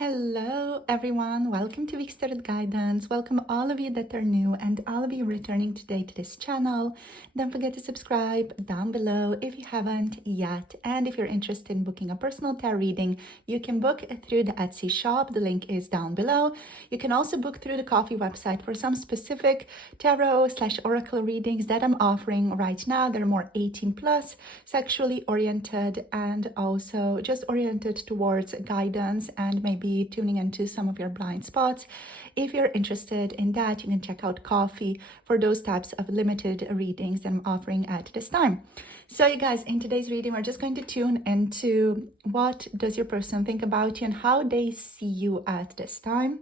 Hello everyone, welcome to Week Started Guidance. Welcome all of you that are new and all of you returning today to this channel. Don't forget to subscribe down below if you haven't yet. And if you're interested in booking a personal tarot reading, you can book through the Etsy shop. The link is down below. You can also book through the Coffee website for some specific tarot/oracle readings that I'm offering right now. They're more 18 plus, sexually oriented, and also just oriented towards guidance and maybe tuning into some of your blind spots. If you're interested in that, you can check out Coffee for those types of limited readings that I'm offering at this time. So you guys, in today's reading, we're just going to tune into what does your person think about you and how they see you at this time.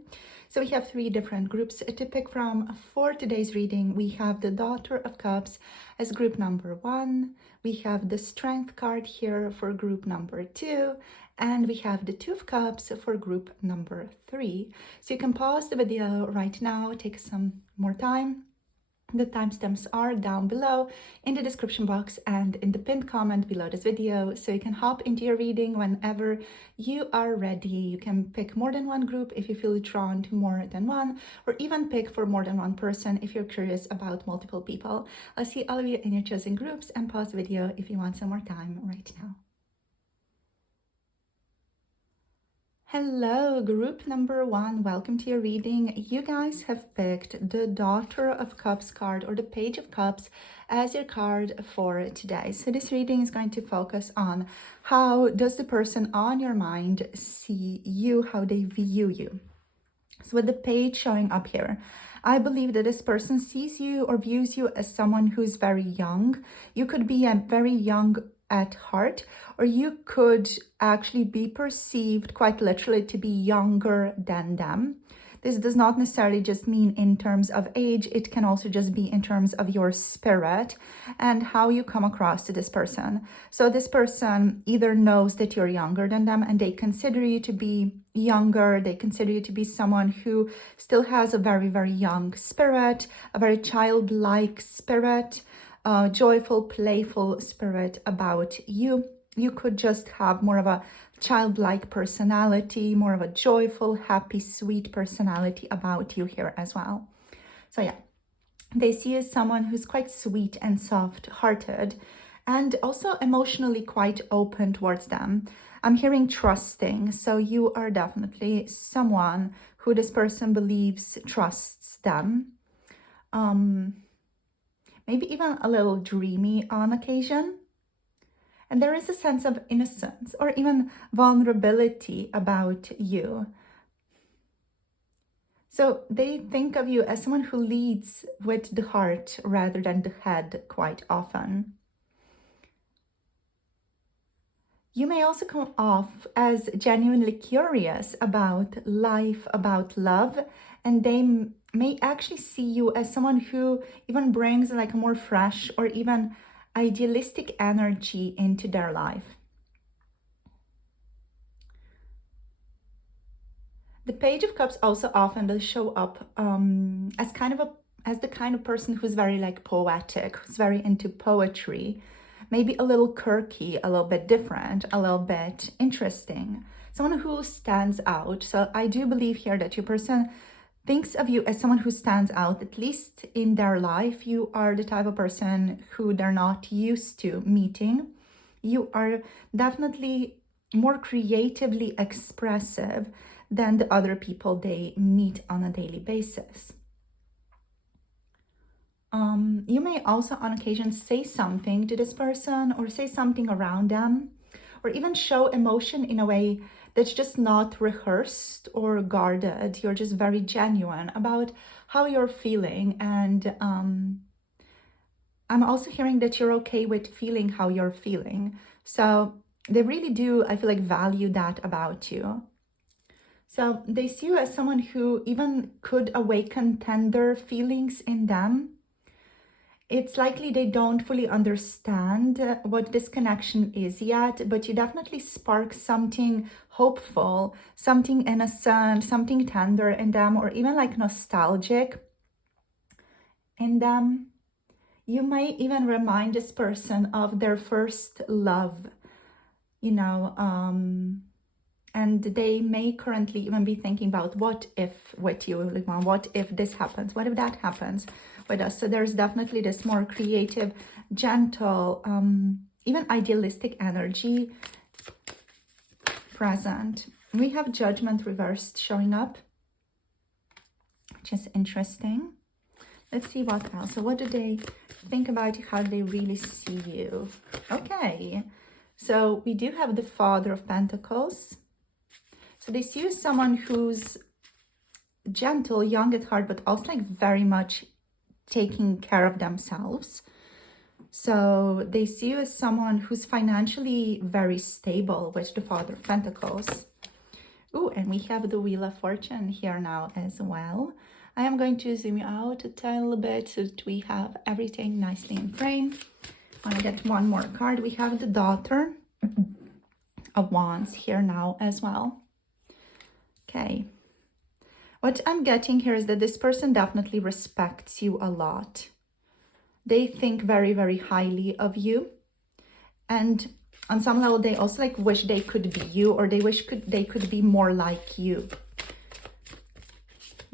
So we have three different groups to pick from for today's reading. We have the Daughter of Cups as group number 1. We have the Strength card here for group number 2. And we have the Two of Cups for group number 3. So you can pause the video right now, take some more time. The timestamps are down below in the description box and in the pinned comment below this video, so you can hop into your reading whenever you are ready. You can pick more than one group if you feel drawn to more than one, or even pick for more than one person if you're curious about multiple people. I'll see all of you in your chosen groups, and pause the video if you want some more time right now. Hello, group number 1. Welcome to your reading. You guys have picked the Daughter of Cups card or the Page of Cups as your card for today. So this reading is going to focus on how does the person on your mind see you, how they view you. So with the page showing up here, I believe that this person sees you or views you as someone who's very young. You could be a very young at heart, or you could actually be perceived quite literally to be younger than them. This does not necessarily just mean in terms of age, it can also just be in terms of your spirit and how you come across to this person. So this person either knows that you're younger than them and they consider you to be younger, they consider you to be someone who still has a very, very young spirit, a very childlike spirit, joyful, playful spirit about you. You could just have more of a childlike personality, more of a joyful, happy, sweet personality about you here as well. So yeah, they see you as someone who's quite sweet and soft-hearted and also emotionally quite open towards them. I'm hearing trusting, so you are definitely someone who this person believes trusts them. Maybe even a little dreamy on occasion. And there is a sense of innocence or even vulnerability about you. So they think of you as someone who leads with the heart rather than the head quite often. You may also come off as genuinely curious about life, about love, and they may actually see you as someone who even brings like a more fresh or even idealistic energy into their life. The Page of Cups also often does show up as the kind of person who's very like poetic, who's very into poetry, maybe a little quirky, a little bit different, a little bit interesting, someone who stands out. So I do believe here that your person thinks of you as someone who stands out, at least in their life. You are the type of person who they're not used to meeting. You are definitely more creatively expressive than the other people they meet on a daily basis. You may also on occasion say something to this person or say something around them, or even show emotion in a way that's just not rehearsed or guarded. You're just very genuine about how you're feeling. And I'm also hearing that you're okay with feeling how you're feeling. So they really do, I feel like, value that about you. So they see you as someone who even could awaken tender feelings in them. It's likely they don't fully understand what this connection is yet, but you definitely spark something hopeful, something innocent, something tender in them, or even like nostalgic in them. You may even remind this person of their first love, you know, and they may currently even be thinking about what if with you, like, well, what if this happens, what if that happens with us. So there's definitely this more creative, gentle, even idealistic energy present. We have Judgment reversed showing up, which is interesting. Let's see what else. So what do they think about you? How do they really see you? Okay, so we do have the Father of Pentacles. So they see you as someone who's gentle, young at heart, but also like very much taking care of themselves. So they see you as someone who's financially very stable with the Father of Pentacles. Oh, and we have the Wheel of Fortune here now as well. I am going to zoom you out a tiny bit so that we have everything nicely in frame. I want to get one more card. We have the Daughter of Wands here now as well. Okay. What I'm getting here is that this person definitely respects you a lot. They think very, very highly of you. And on some level, they also like wish they could be you, or they wish they could be more like you.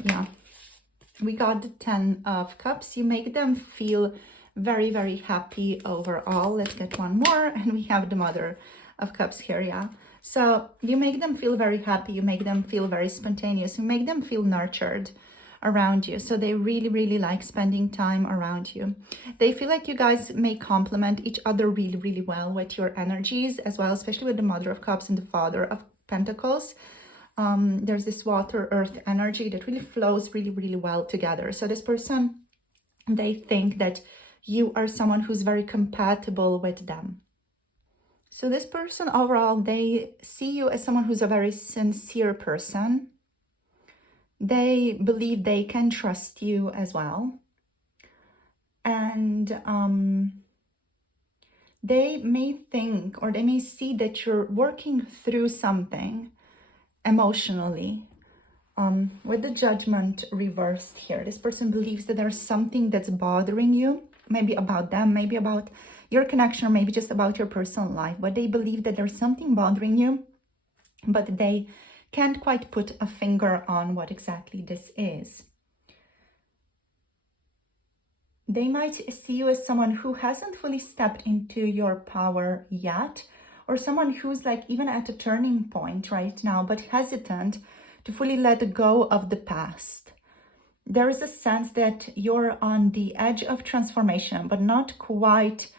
Yeah. We got the 10 of Cups. You make them feel very, very happy overall. Let's get one more. And we have the Mother of Cups here, yeah. So you make them feel very happy. You make them feel very spontaneous. You make them feel nurtured around you. So they really, really like spending time around you. They feel like you guys may complement each other really, really well with your energies as well, especially with the Mother of Cups and the Father of Pentacles. There's this water earth energy that really flows really, really well together. So this person, they think that you are someone who's very compatible with them. So this person overall, they see you as someone who's a very sincere person. They believe they can trust you as well. And they may think, or they may see that you're working through something emotionally. With the Judgment reversed here, this person believes that there's something that's bothering you, maybe about them, maybe about your connection, or maybe just about your personal life, but they believe that there's something bothering you, but they can't quite put a finger on what exactly this is. They might see you as someone who hasn't fully stepped into your power yet, or someone who's like even at a turning point right now, but hesitant to fully let go of the past. There is a sense that you're on the edge of transformation, but not quite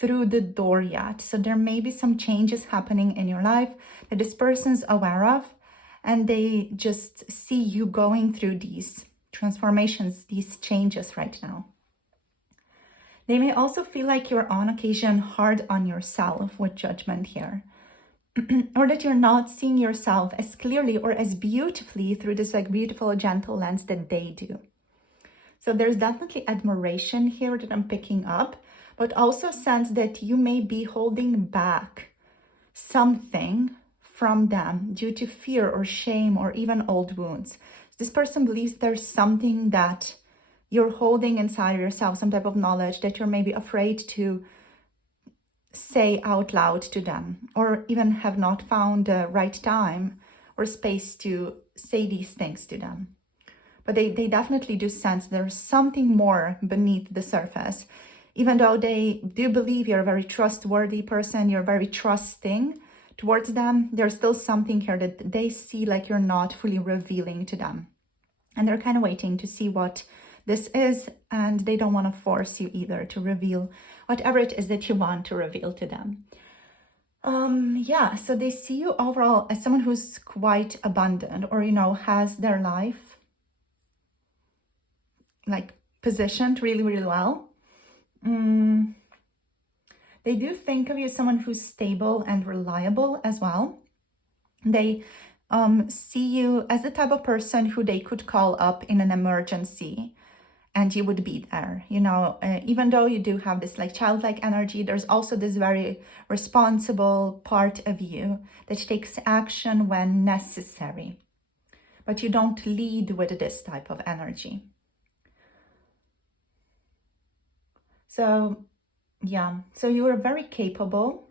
through the door yet. So there may be some changes happening in your life that this person's aware of, and they just see you going through these transformations, these changes right now. They may also feel like you're on occasion hard on yourself with Judgment here. Or that you're not seeing yourself as clearly or as beautifully through this like beautiful, gentle lens that they do. So there's definitely admiration here that I'm picking up, but also a sense that you may be holding back something from them due to fear or shame or even old wounds. This person believes there's something that you're holding inside yourself, some type of knowledge that you're maybe afraid to say out loud to them, or even have not found the right time or space to say these things to them. But they definitely do sense there's something more beneath the surface. Even though they do believe you're a very trustworthy person, you're very trusting towards them, there's still something here that they see like you're not fully revealing to them. And they're kind of waiting to see what this is, and they don't want to force you either to reveal whatever it is that you want to reveal to them. Yeah, so they see you overall as someone who's quite abundant, or, you know, has their life like positioned really, really well. They do think of you as someone who's stable and reliable as well. They see you as the type of person who they could call up in an emergency, and you would be there, you know. Even though you do have this like childlike energy, there's also this very responsible part of you that takes action when necessary. But you don't lead with this type of energy. So, yeah, so you are very capable.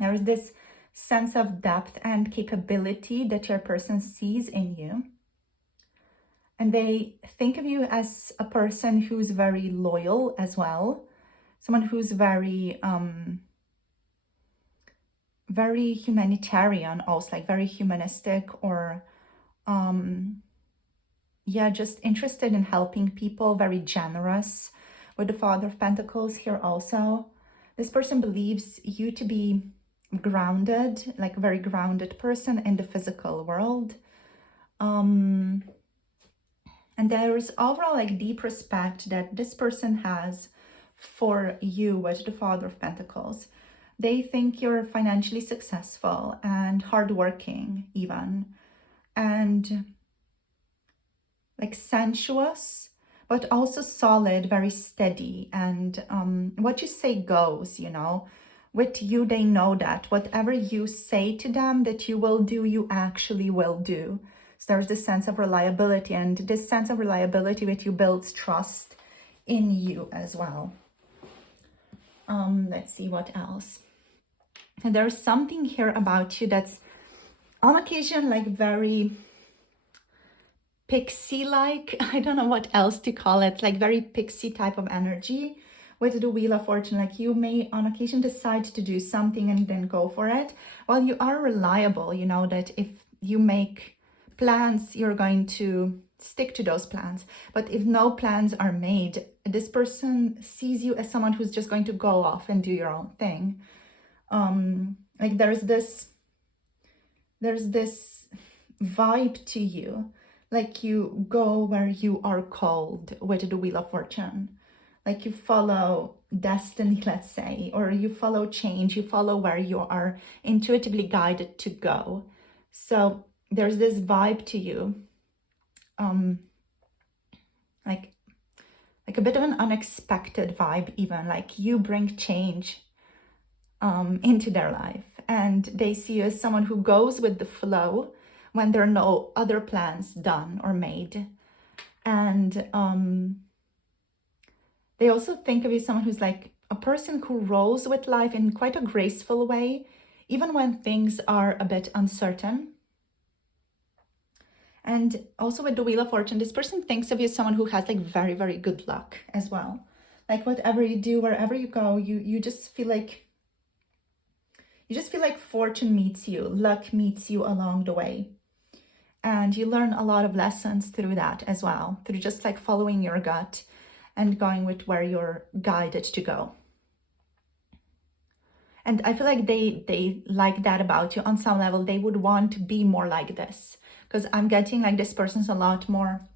There's this sense of depth and capability that your person sees in you. And they think of you as a person who's very loyal as well. Someone who's very humanitarian, also like very humanistic, or yeah, just interested in helping people, very generous. With the Father of Pentacles here also, this person believes you to be grounded, like a very grounded person in the physical world. And there is overall like deep respect that this person has for you with the Father of Pentacles. They think you're financially successful and hardworking even, and like sensuous, but also solid, very steady. And what you say goes, you know. With you, they know that whatever you say to them that you will do, you actually will do. So there's this sense of reliability, and this sense of reliability with you builds trust in you as well. Let's see what else. And there's something here about you that's on occasion like very pixie-like. I don't know what else to call it, like very pixie type of energy with the Wheel of Fortune. Like you may on occasion decide to do something and then go for it. Well, you are reliable, you know, that if you make plans, you're going to stick to those plans. But if no plans are made, this person sees you as someone who's just going to go off and do your own thing. Like there's this vibe to you, like you go where you are called with the Wheel of Fortune. Like you follow destiny, let's say, or you follow change, you follow where you are intuitively guided to go. So there's this vibe to you, like a bit of an unexpected vibe even, like you bring change into their life, and they see you as someone who goes with the flow when there are no other plans done or made. And they also think of you as someone who's like a person who rolls with life in quite a graceful way, even when things are a bit uncertain. And also with the Wheel of Fortune, this person thinks of you as someone who has like very, very good luck as well. Like whatever you do, wherever you go, you just feel like fortune meets you, luck meets you along the way. And you learn a lot of lessons through that as well, through just like following your gut and going with where you're guided to go. And I feel like they like that about you on some level. They would want to be more like this, because I'm getting like this person's a lot more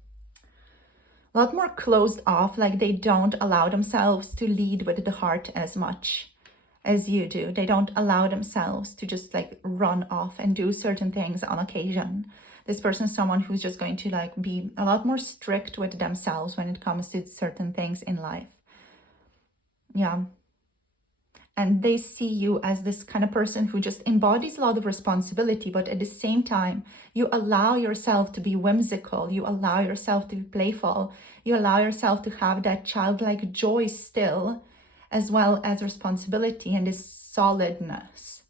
closed off. Like they don't allow themselves to lead with the heart as much as you do. They don't allow themselves to just like run off and do certain things on occasion. This person is someone who's just going to like be a lot more strict with themselves when it comes to certain things in life. Yeah. And they see you as this kind of person who just embodies a lot of responsibility, but at the same time, you allow yourself to be whimsical, you allow yourself to be playful, you allow yourself to have that childlike joy still, as well as responsibility and this solidness.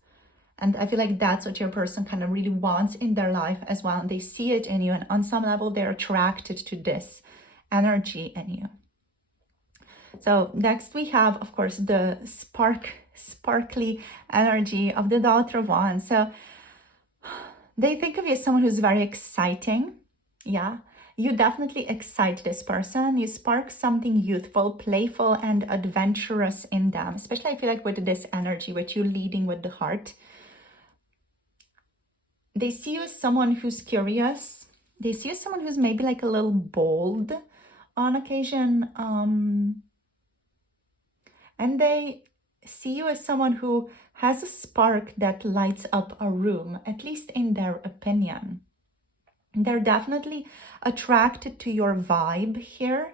And I feel like that's what your person kind of really wants in their life as well. And they see it in you, and on some level, they're attracted to this energy in you. So next we have, of course, the sparkly energy of the Daughter of Wands. So they think of you as someone who's very exciting. Yeah, you definitely excite this person. You spark something youthful, playful, and adventurous in them. Especially I feel like with this energy, with you leading with the heart. They see you as someone who's curious. They see you as someone who's maybe like a little bold on occasion. And they see you as someone who has a spark that lights up a room, at least in their opinion. They're definitely attracted to your vibe here.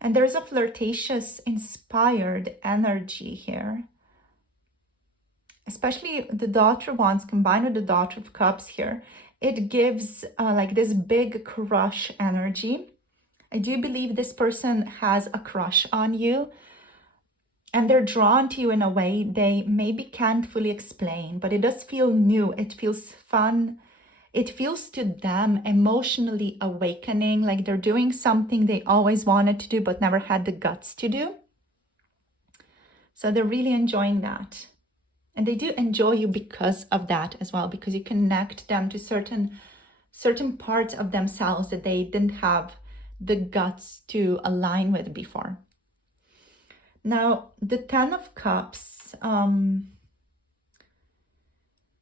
And there's a flirtatious, inspired energy here. Especially the Daughter of Wands combined with the Daughter of Cups here. It gives like this big crush energy. I do believe this person has a crush on you. And they're drawn to you in a way they maybe can't fully explain, but it does feel new. It feels fun. It feels to them emotionally awakening, like they're doing something they always wanted to do but never had the guts to do. So they're really enjoying that. And they do enjoy you because of that as well, because you connect them to certain parts of themselves that they didn't have the guts to align with before. Now, the Ten of Cups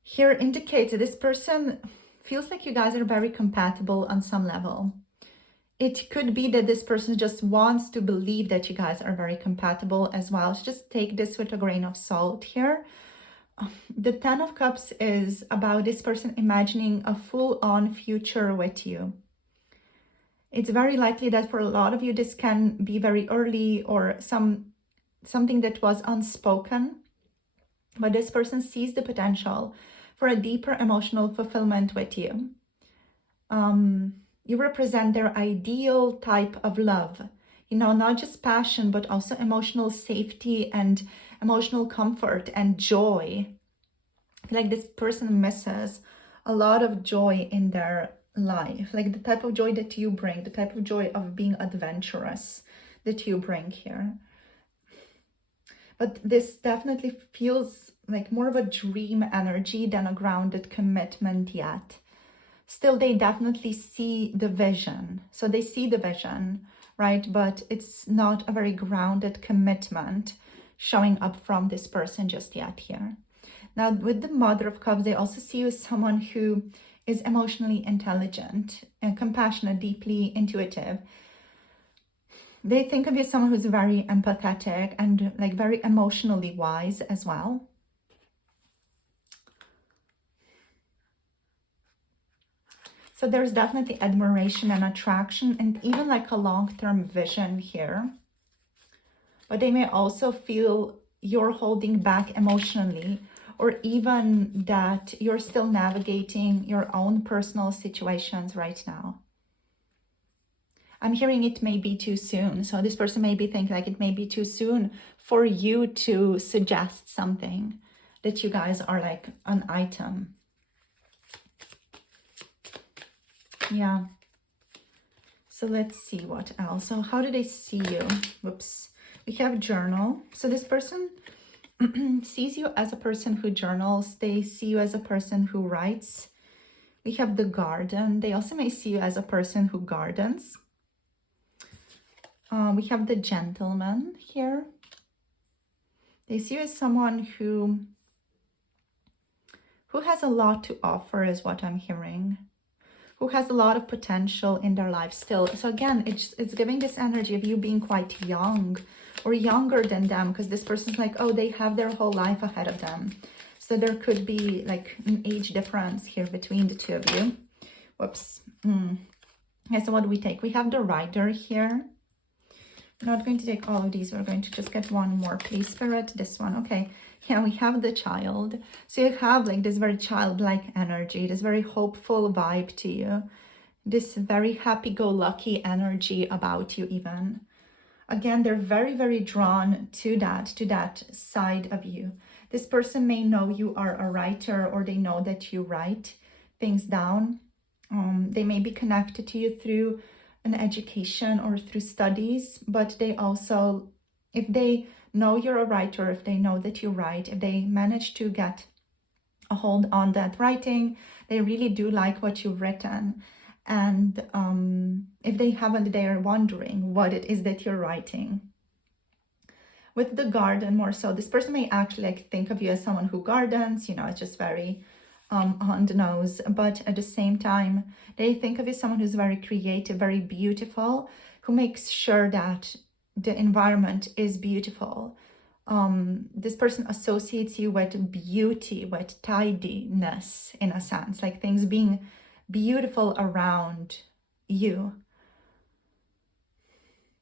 here indicates that this person feels like you guys are very compatible on some level. It could be that this person just wants to believe that you guys are very compatible as well. So just take this with a grain of salt here. The Ten of Cups is about this person imagining a full-on future with you. It's very likely that for a lot of you, this can be very early or something that was unspoken, but this person sees the potential for a deeper emotional fulfillment with you. You represent their ideal type of love, you know, not just passion, but also emotional safety and emotional comfort and joy. Like this person misses a lot of joy in their life, like the type of joy that you bring, the type of joy of being adventurous that you bring here. But this definitely feels like more of a dream energy than a grounded commitment yet. Still, they definitely see the vision. So they see the vision, right? But it's not a very grounded commitment showing up from this person just yet here. Now, with the Mother of Cups, they also see you as someone who is emotionally intelligent and compassionate, deeply intuitive. They think of you as someone who's very empathetic and like very emotionally wise as well. So there's definitely admiration and attraction and even like a long-term vision here. But they may also feel you're holding back emotionally, or even that you're still navigating your own personal situations right now. I'm hearing it may be too soon. So this person may be thinking like it may be too soon for you to suggest something, that you guys are like an item. Yeah. So let's see what else. So how do they see you? Whoops. We have journal. So this person sees you as a person who journals. They see you as a person who writes. We have the garden. They also may see you as a person who gardens. We have the gentleman here. They see you as someone who has a lot to offer, is what I'm hearing. Who has a lot of potential in their life still. So again, it's giving this energy of you being quite young or younger than them, because this person's like, oh, they have their whole life ahead of them. So there could be like an age difference here between the two of you. Whoops. Okay, so what do we take? We have the Rider here. We're not going to take all of these. We're going to just get one more, please, Spirit. This one. Okay. Yeah, we have the Child. So you have like this very childlike energy, this very hopeful vibe to you, this very happy-go-lucky energy about you even. Again, they're very, very drawn to that side of you. This person may know you are a writer, or they know that you write things down. They may be connected to you through an education or through studies, but they also, if they know you're a writer, if they know that you write, if they manage to get a hold on that writing, they really do like what you've written. And if they haven't, they are wondering what it is that you're writing. With the garden more so, this person may actually like think of you as someone who gardens, you know, it's just very on the nose, but at the same time, they think of you as someone who's very creative, very beautiful, who makes sure that the environment is beautiful. This person associates you with beauty, with tidiness, in a sense, like things being beautiful around you.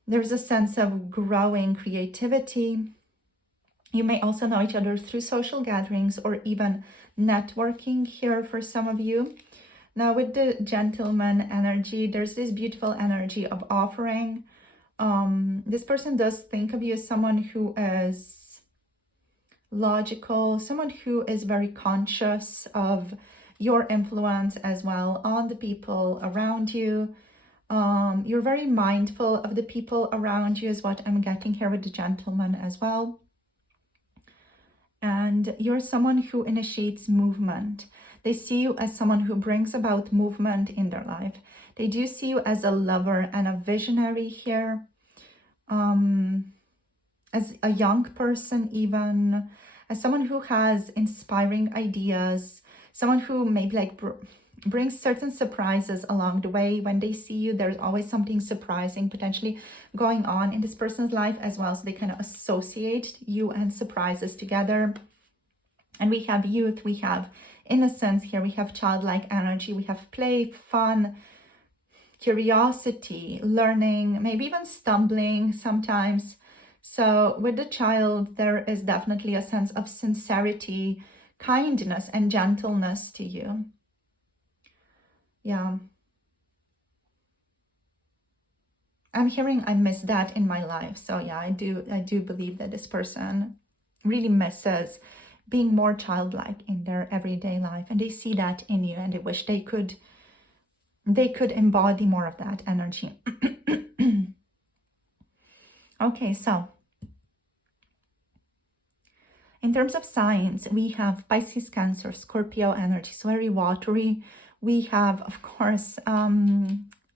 There's a sense of growing creativity. You may also know each other through social gatherings or even networking here for some of you. Now with the gentleman energy, there's this beautiful energy of offering This person does think of you as someone who is logical, someone who is very conscious of your influence as well on the people around you. You're very mindful of the people around you is what I'm getting here with the gentleman as well. And you're someone who initiates movement. They see you as someone who brings about movement in their life. They do see you as a lover and a visionary here. As a young person even, as someone who has inspiring ideas, someone who maybe like brings certain surprises along the way. When they see you, there's always something surprising potentially going on in this person's life as well. So they kind of associate you and surprises together. And we have youth, we have innocence here, we have childlike energy, we have play, fun, curiosity, learning, maybe even stumbling sometimes. So with the child, there is definitely a sense of sincerity, kindness, and gentleness to you. Yeah. I'm hearing I miss that in my life. So yeah, I do believe that this person really misses being more childlike in their everyday life, and they see that in you, and they wish they could embody more of that energy. Okay, so in terms of signs, we have Pisces, Cancer, Scorpio energy, so very watery. We have, of course,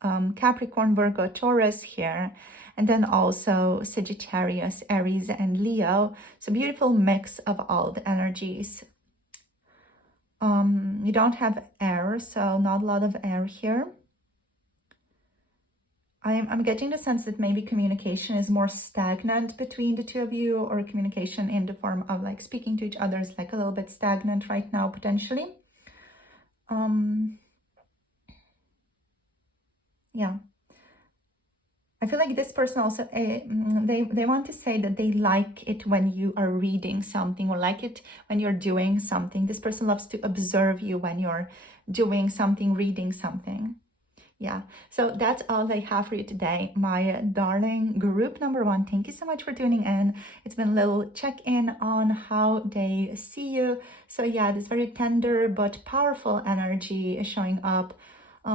Capricorn, Virgo, Taurus here, and then also Sagittarius, Aries, and Leo. So beautiful mix of all the energies. You don't have air, so not a lot of air here. I'm getting the sense that maybe communication is more stagnant between the two of you, or communication in the form of like speaking to each other is like a little bit stagnant right now, potentially. Yeah. I feel like this person also, they want to say that they like it when you are reading something, or like it when you're doing something. This person loves to observe you when you're doing something, reading something. Yeah, so that's all I have for you today, my darling group number one. Thank you so much for tuning in. It's been a little check-in on how they see you. So yeah, this very tender but powerful energy is showing up.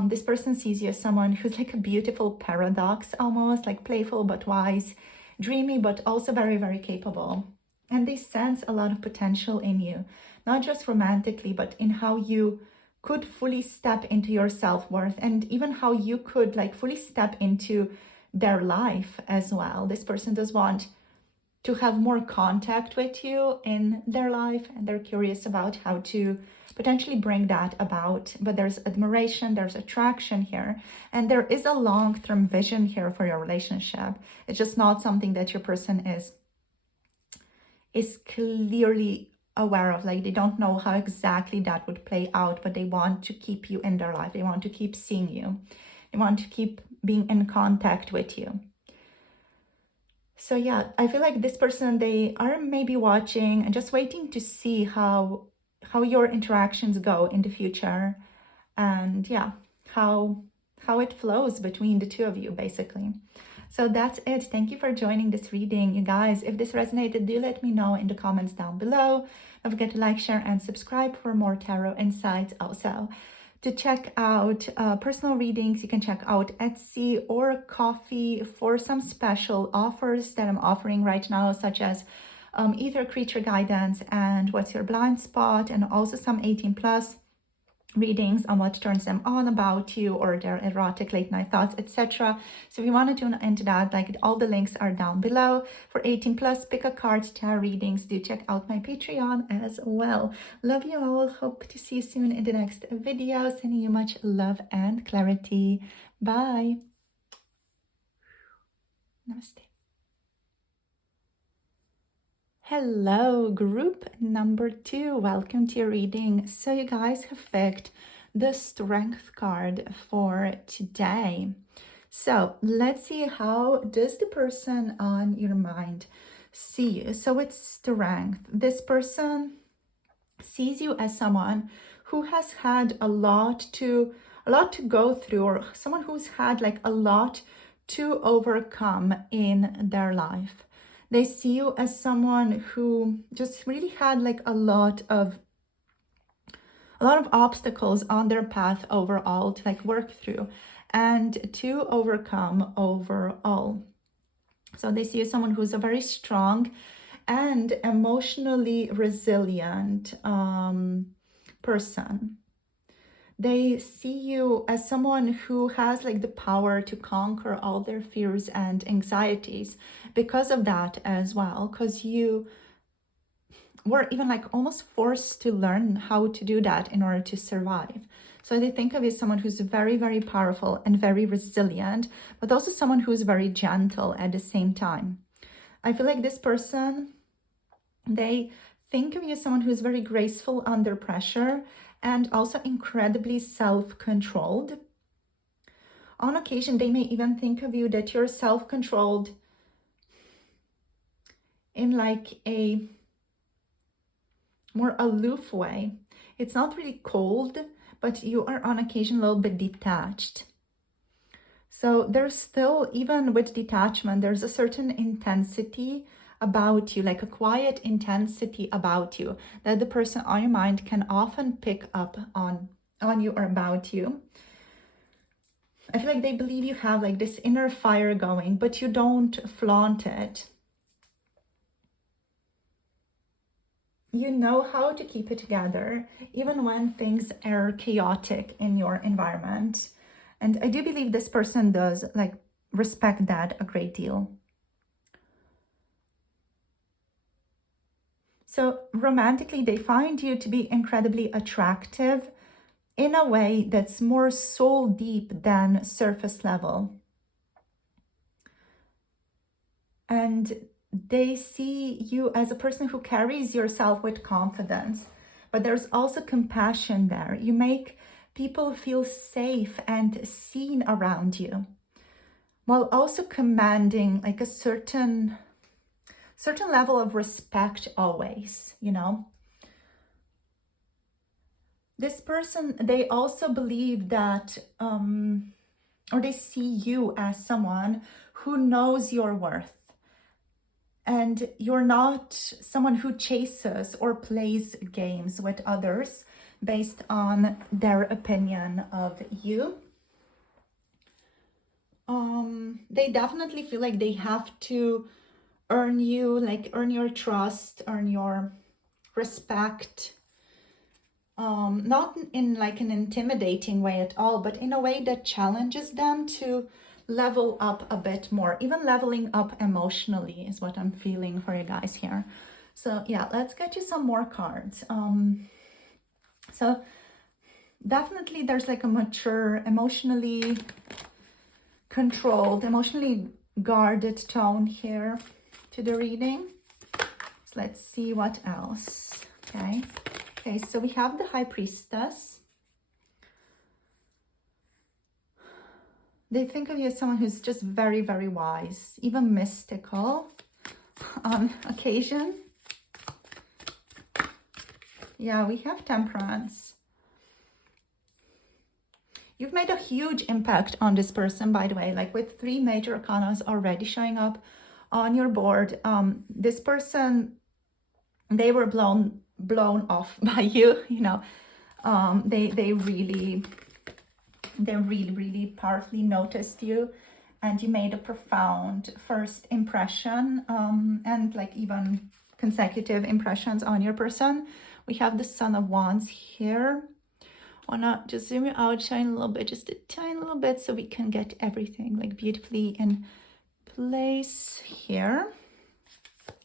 This person sees you as someone who's like a beautiful paradox, almost like playful but wise, dreamy but also very, very capable. And they sense a lot of potential in you, not just romantically, but in how you could fully step into your self-worth, and even how you could like fully step into their life as well. This person does want to have more contact with you in their life, and they're curious about how to potentially bring that about. But there's admiration, there's attraction here, and there is a long-term vision here for your relationship. It's just not something that your person is clearly aware of. Like, they don't know how exactly that would play out, but they want to keep you in their life. They want to keep seeing you. They want to keep being in contact with you. So yeah, I feel like this person, they are maybe watching and just waiting to see how your interactions go in the future, and yeah, how it flows between the two of you, basically. So that's it. Thank you for joining this reading, you guys. If this resonated, do let me know in the comments down below. Don't forget to like, share, and subscribe for more tarot insights. Also, to check out personal readings, you can check out Etsy or Ko-fi for some special offers that I'm offering right now, such as Ether Creature Guidance and What's Your Blind Spot, and also some 18+ readings on what turns them on about you, or their erotic late night thoughts, etc. So if you want to tune into that, like, all the links are down below. For 18+, pick a card, tarot readings, do check out my Patreon as well. Love you all. Hope to see you soon in the next video. Sending you much love and clarity. Bye. Namaste. Hello, group number 2. Welcome to your reading. So you guys have picked the Strength card for today. So let's see, how does the person on your mind see you? So it's Strength. This person sees you as someone who has had a lot to go through, or someone who's had like a lot to overcome in their life. They see you as someone who just really had like a lot of obstacles on their path overall to like work through and to overcome overall. So they see you as someone who's a very strong and emotionally resilient person. They see you as someone who has like the power to conquer all their fears and anxieties because of that as well, because you were even like almost forced to learn how to do that in order to survive. So they think of you as someone who's very, very powerful and very resilient, but also someone who's very gentle at the same time. I feel like this person, they think of you as someone who's very graceful under pressure and also incredibly self-controlled. On occasion, they may even think of you that you're self-controlled in like a more aloof way. It's not really cold, but you are on occasion a little bit detached. So there's still, even with detachment, there's a certain intensity about you, like a quiet intensity about you that the person on your mind can often pick up on you or about you. I feel like they believe you have like this inner fire going, but you don't flaunt it. You know how to keep it together, even when things are chaotic in your environment. And I do believe this person does like respect that a great deal. So romantically, they find you to be incredibly attractive in a way that's more soul deep than surface level. And they see you as a person who carries yourself with confidence, but there's also compassion there. You make people feel safe and seen around you, while also commanding like a certain level of respect always, you know. This person, they also believe that, or they see you as someone who knows your worth. And you're not someone who chases or plays games with others based on their opinion of you. They definitely feel like they have to earn you, like earn your trust, earn your respect. Not in like an intimidating way at all, but in a way that challenges them to level up a bit more. Even leveling up emotionally is what I'm feeling for you guys here. So yeah, let's get you some more cards. So definitely there's like a mature, emotionally controlled, emotionally guarded tone here to the reading. So let's see what else. Okay, so we have the High Priestess. They think of you as someone who's just very, very wise, even mystical on occasion. Yeah, we have Temperance. You've made a huge impact on this person, by the way, like with 3 major arcanas already showing up on your board. This person, they were blown off by you, you know. They really powerfully noticed you, and you made a profound first impression, and like even consecutive impressions on your person. We have the Son of Wands here. Wanna just zoom out, shine a little bit, just a tiny little bit, so we can get everything like beautifully in place here.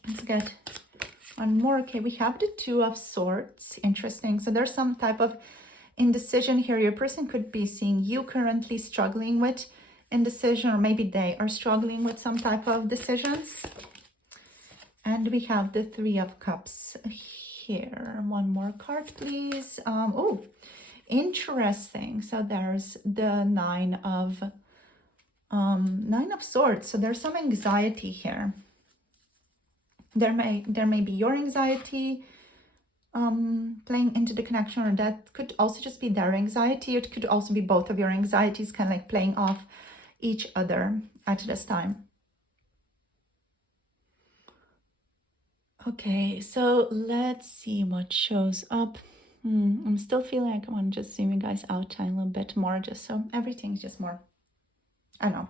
Let's get one more. Okay, we have the Two of Swords. Interesting. So there's some type of indecision here. Your person could be seeing you currently struggling with indecision, or maybe they are struggling with some type of decisions. And we have the Three of Cups here. One more card, please. Oh, interesting. So there's the Nine of Swords. So there's some anxiety here. There may be your anxiety playing into the connection, or that could also just be their anxiety. It could also be both of your anxieties kind of like playing off each other at this time. Okay, so let's see what shows up. I'm still feeling like I want to just zoom you guys out a little bit more, just so everything's just more, I don't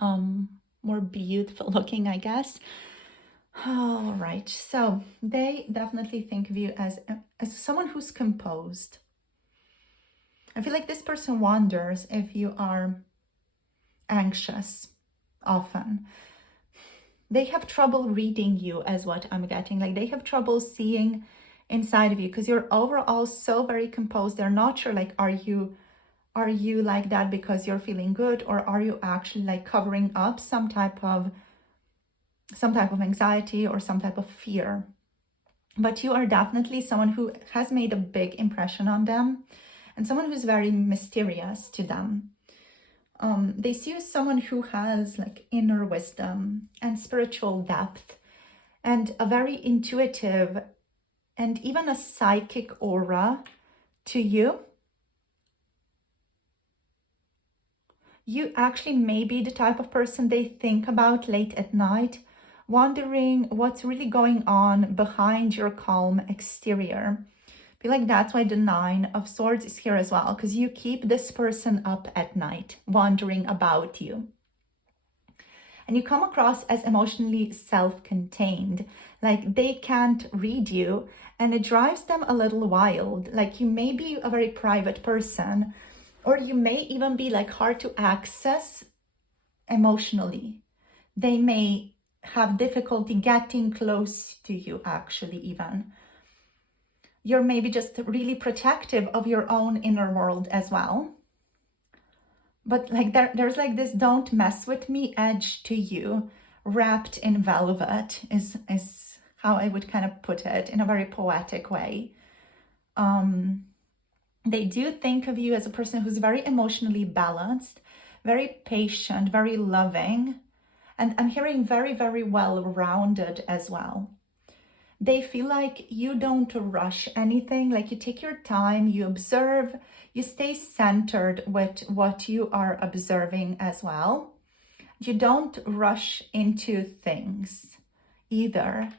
know, more beautiful looking, I guess. All right, so they definitely think of you as someone who's composed. I feel like this person wonders if you are anxious often. They have trouble reading you, as what I'm getting. Like they have trouble seeing inside of you because you're overall so very composed. They're not sure, like, are you like that because you're feeling good, or are you actually like covering up some type of anxiety or some type of fear? But you are definitely someone who has made a big impression on them, and someone who's very mysterious to them. They see you as someone who has like inner wisdom and spiritual depth and a very intuitive and even a psychic aura to you. You actually may be the type of person they think about late at night, wondering what's really going on behind your calm exterior. I feel like that's why the 9 of Swords is here as well, because you keep this person up at night, wondering about you. And you come across as emotionally self-contained, like they can't read you, and it drives them a little wild. Like you may be a very private person, or you may even be like hard to access emotionally. They may have difficulty getting close to you, actually, even. You're maybe just really protective of your own inner world as well. But like there's like this don't mess with me edge to you, wrapped in velvet is how I would kind of put it in a very poetic way. They do think of you as a person who's very emotionally balanced, very patient, very loving, and I'm hearing very, very well-rounded as well. They feel like you don't rush anything, like you take your time, you observe, you stay centered with what you are observing as well. You don't rush into things either.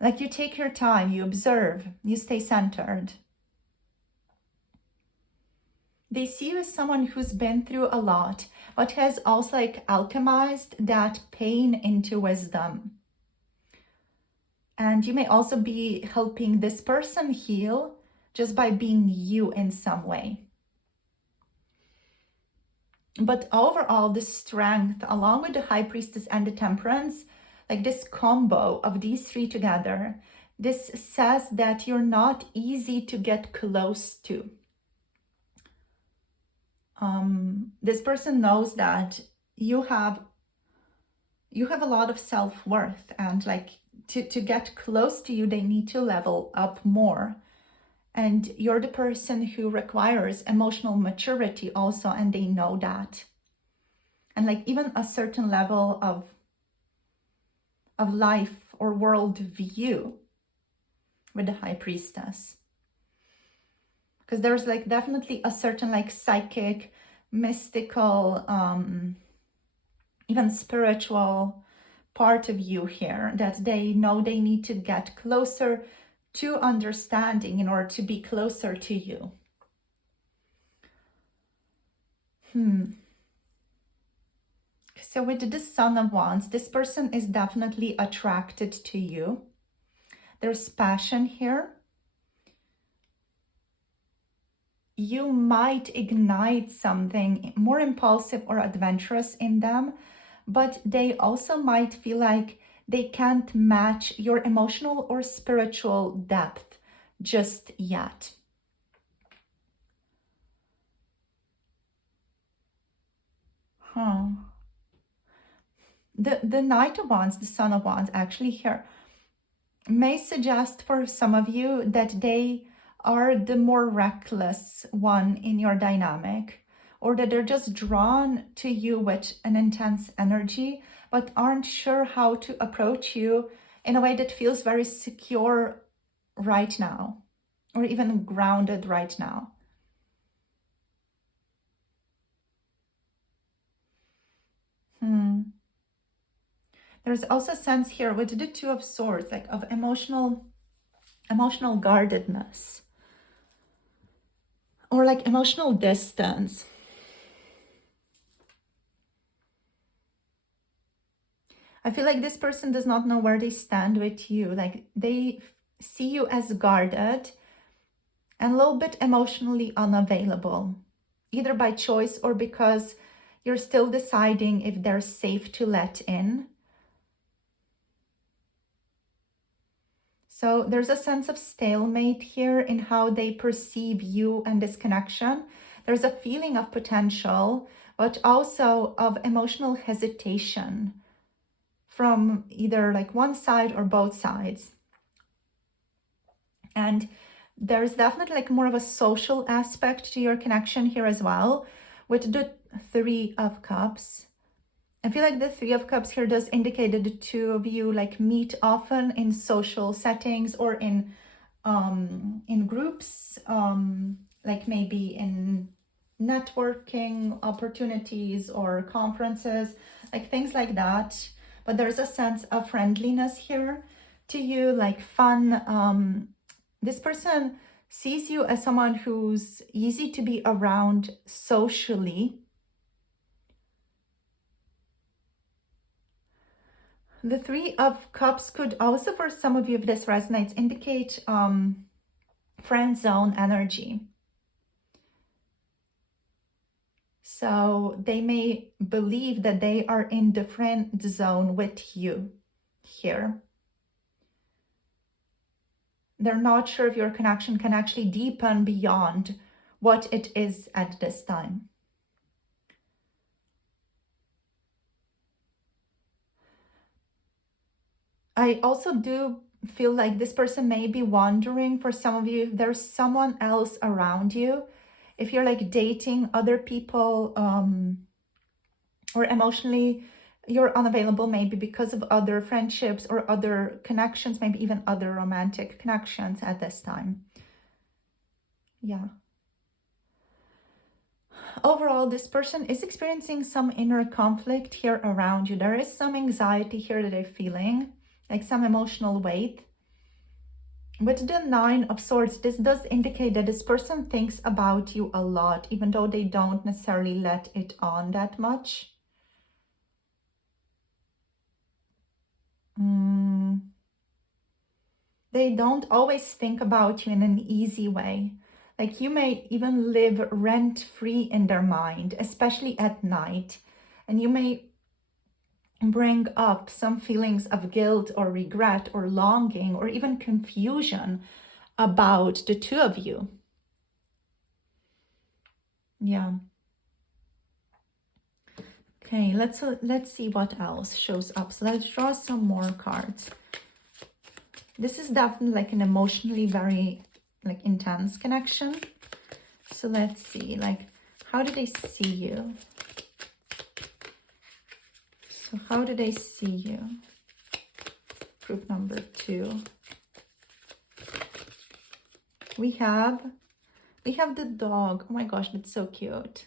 Like you take your time, you observe, you stay centered. They see you as someone who's been through a lot, but has also like alchemized that pain into wisdom. And you may also be helping this person heal just by being you in some way. But overall, the strength, along with the High Priestess and the Temperance, like this combo of these 3 together, this says that you're not easy to get close to. This person knows that you have a lot of self-worth, and like to get close to you, they need to level up more. And you're the person who requires emotional maturity also, and they know that. And like even a certain level of life or world view with the High Priestess. Because there's like definitely a certain like psychic, mystical, even spiritual part of you here that they know they need to get closer to understanding in order to be closer to you. So with the Son of Wands, this person is definitely attracted to you. There's passion here. You might ignite something more impulsive or adventurous in them, but they also might feel like they can't match your emotional or spiritual depth just yet. The Knight of Wands, the Son of Wands, actually here may suggest for some of you that they are the more reckless one in your dynamic, or that they're just drawn to you with an intense energy, but aren't sure how to approach you in a way that feels very secure right now, or even grounded right now. There's also a sense here with the Two of Swords, like of emotional guardedness, or like emotional distance. I feel like this person does not know where they stand with you. Like they see you as guarded and a little bit emotionally unavailable, either by choice or because you're still deciding if they're safe to let in. So there's a sense of stalemate here in how they perceive you and this connection. There's a feeling of potential, but also of emotional hesitation from either like one side or both sides. And there's definitely like more of a social aspect to your connection here as well, with the Three of Cups. I feel like the Three of Cups here does indicate that the two of you like meet often in social settings or in groups, like maybe in networking opportunities or conferences, like things like that. But there's a sense of friendliness here to you, like fun. This person sees you as someone who's easy to be around socially. The Three of Cups could also, for some of you, if this resonates, indicate friend zone energy. So they may believe that they are in the friend zone with you here. They're not sure if your connection can actually deepen beyond what it is at this time. I also do feel like this person may be wondering, for some of you, if there's someone else around you, if you're like dating other people, or emotionally you're unavailable, maybe because of other friendships or other connections, maybe even other romantic connections at this time. Yeah. Overall, this person is experiencing some inner conflict here around you. There is some anxiety here that they're feeling, like some emotional weight. With the Nine of Swords, this does indicate that this person thinks about you a lot, even though they don't necessarily let it on that much. They don't always think about you in an easy way. Like you may even live rent-free in their mind, especially at night. And you may bring up some feelings of guilt or regret or longing or even confusion about the two of you. Yeah. Okay, let's see what else shows up. So let's draw some more cards. This is definitely like an emotionally very like intense connection. So let's see, like, how do they see you? So how do they see you? Group number 2. We have the dog. Oh my gosh, that's so cute.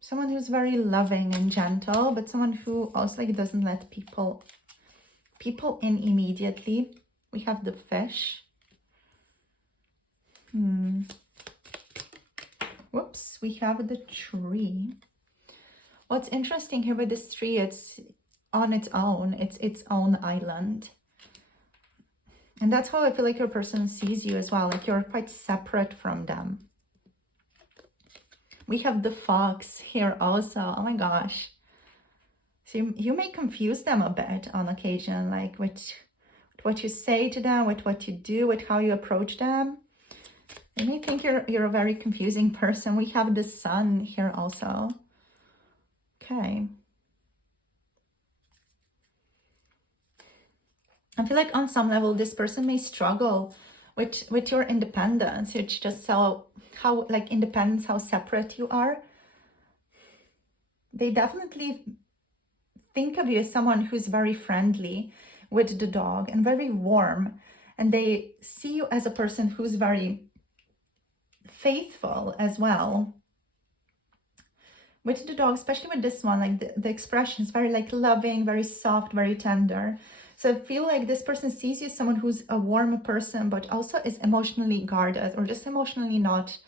Someone who's very loving and gentle, but someone who also like doesn't let people in immediately. We have the fish. Whoops, we have the tree. What's interesting here with this tree, it's on its own. It's its own island. And that's how I feel like your person sees you as well. Like you're quite separate from them. We have the fox here also. Oh my gosh. So you may confuse them a bit on occasion, like with what you say to them, with what you do, with how you approach them. They may think you're a very confusing person. We have the sun here also. Okay. I feel like on some level, this person may struggle with your independence. It's just how like independence, how separate you are. They definitely think of you as someone who's very friendly with the dog and very warm. And they see you as a person who's very faithful as well. with the dog, especially with this one, like the expression is very like loving, very soft, very tender. So I feel like this person sees you as someone who's a warm person, but also is emotionally guarded or just emotionally not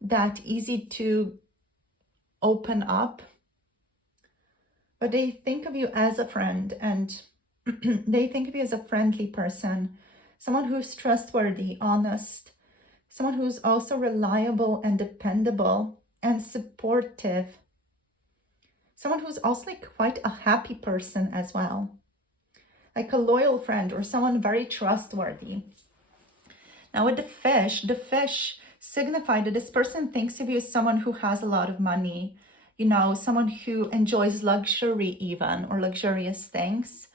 that easy to open up. But they think of you as a friend, and they think of you as a friendly person, someone who's trustworthy, honest, someone who's also reliable and dependable and supportive, someone who's also like quite a happy person as well, like a loyal friend or someone very trustworthy. Now with the fish signify that this person thinks of you as someone who has a lot of money, you know, someone who enjoys luxury even, or luxurious things.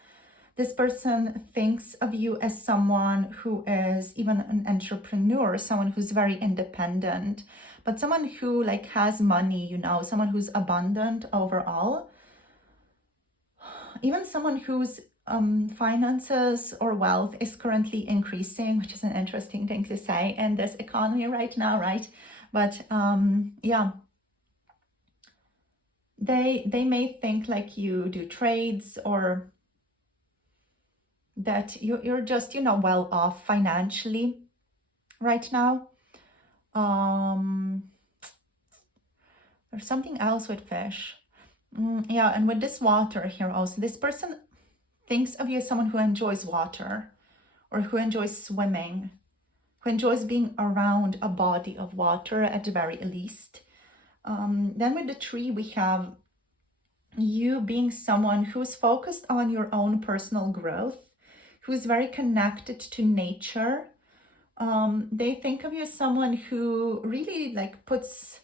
This person thinks of you as someone who is even an entrepreneur, someone who's very independent, but someone who like has money, you know, someone who's abundant overall. Even someone whose finances or wealth is currently increasing, which is an interesting thing to say in this economy right now, right? But yeah, they may think like you do trades, or that you're just, you know, well off financially right now. There's something else with fish. Yeah, and with this water here also, this person thinks of you as someone who enjoys water, or who enjoys swimming, who enjoys being around a body of water at the very least. Then with the tree, we have you being someone who's focused on your own personal growth, who's very connected to nature. They think of you as someone who really like puts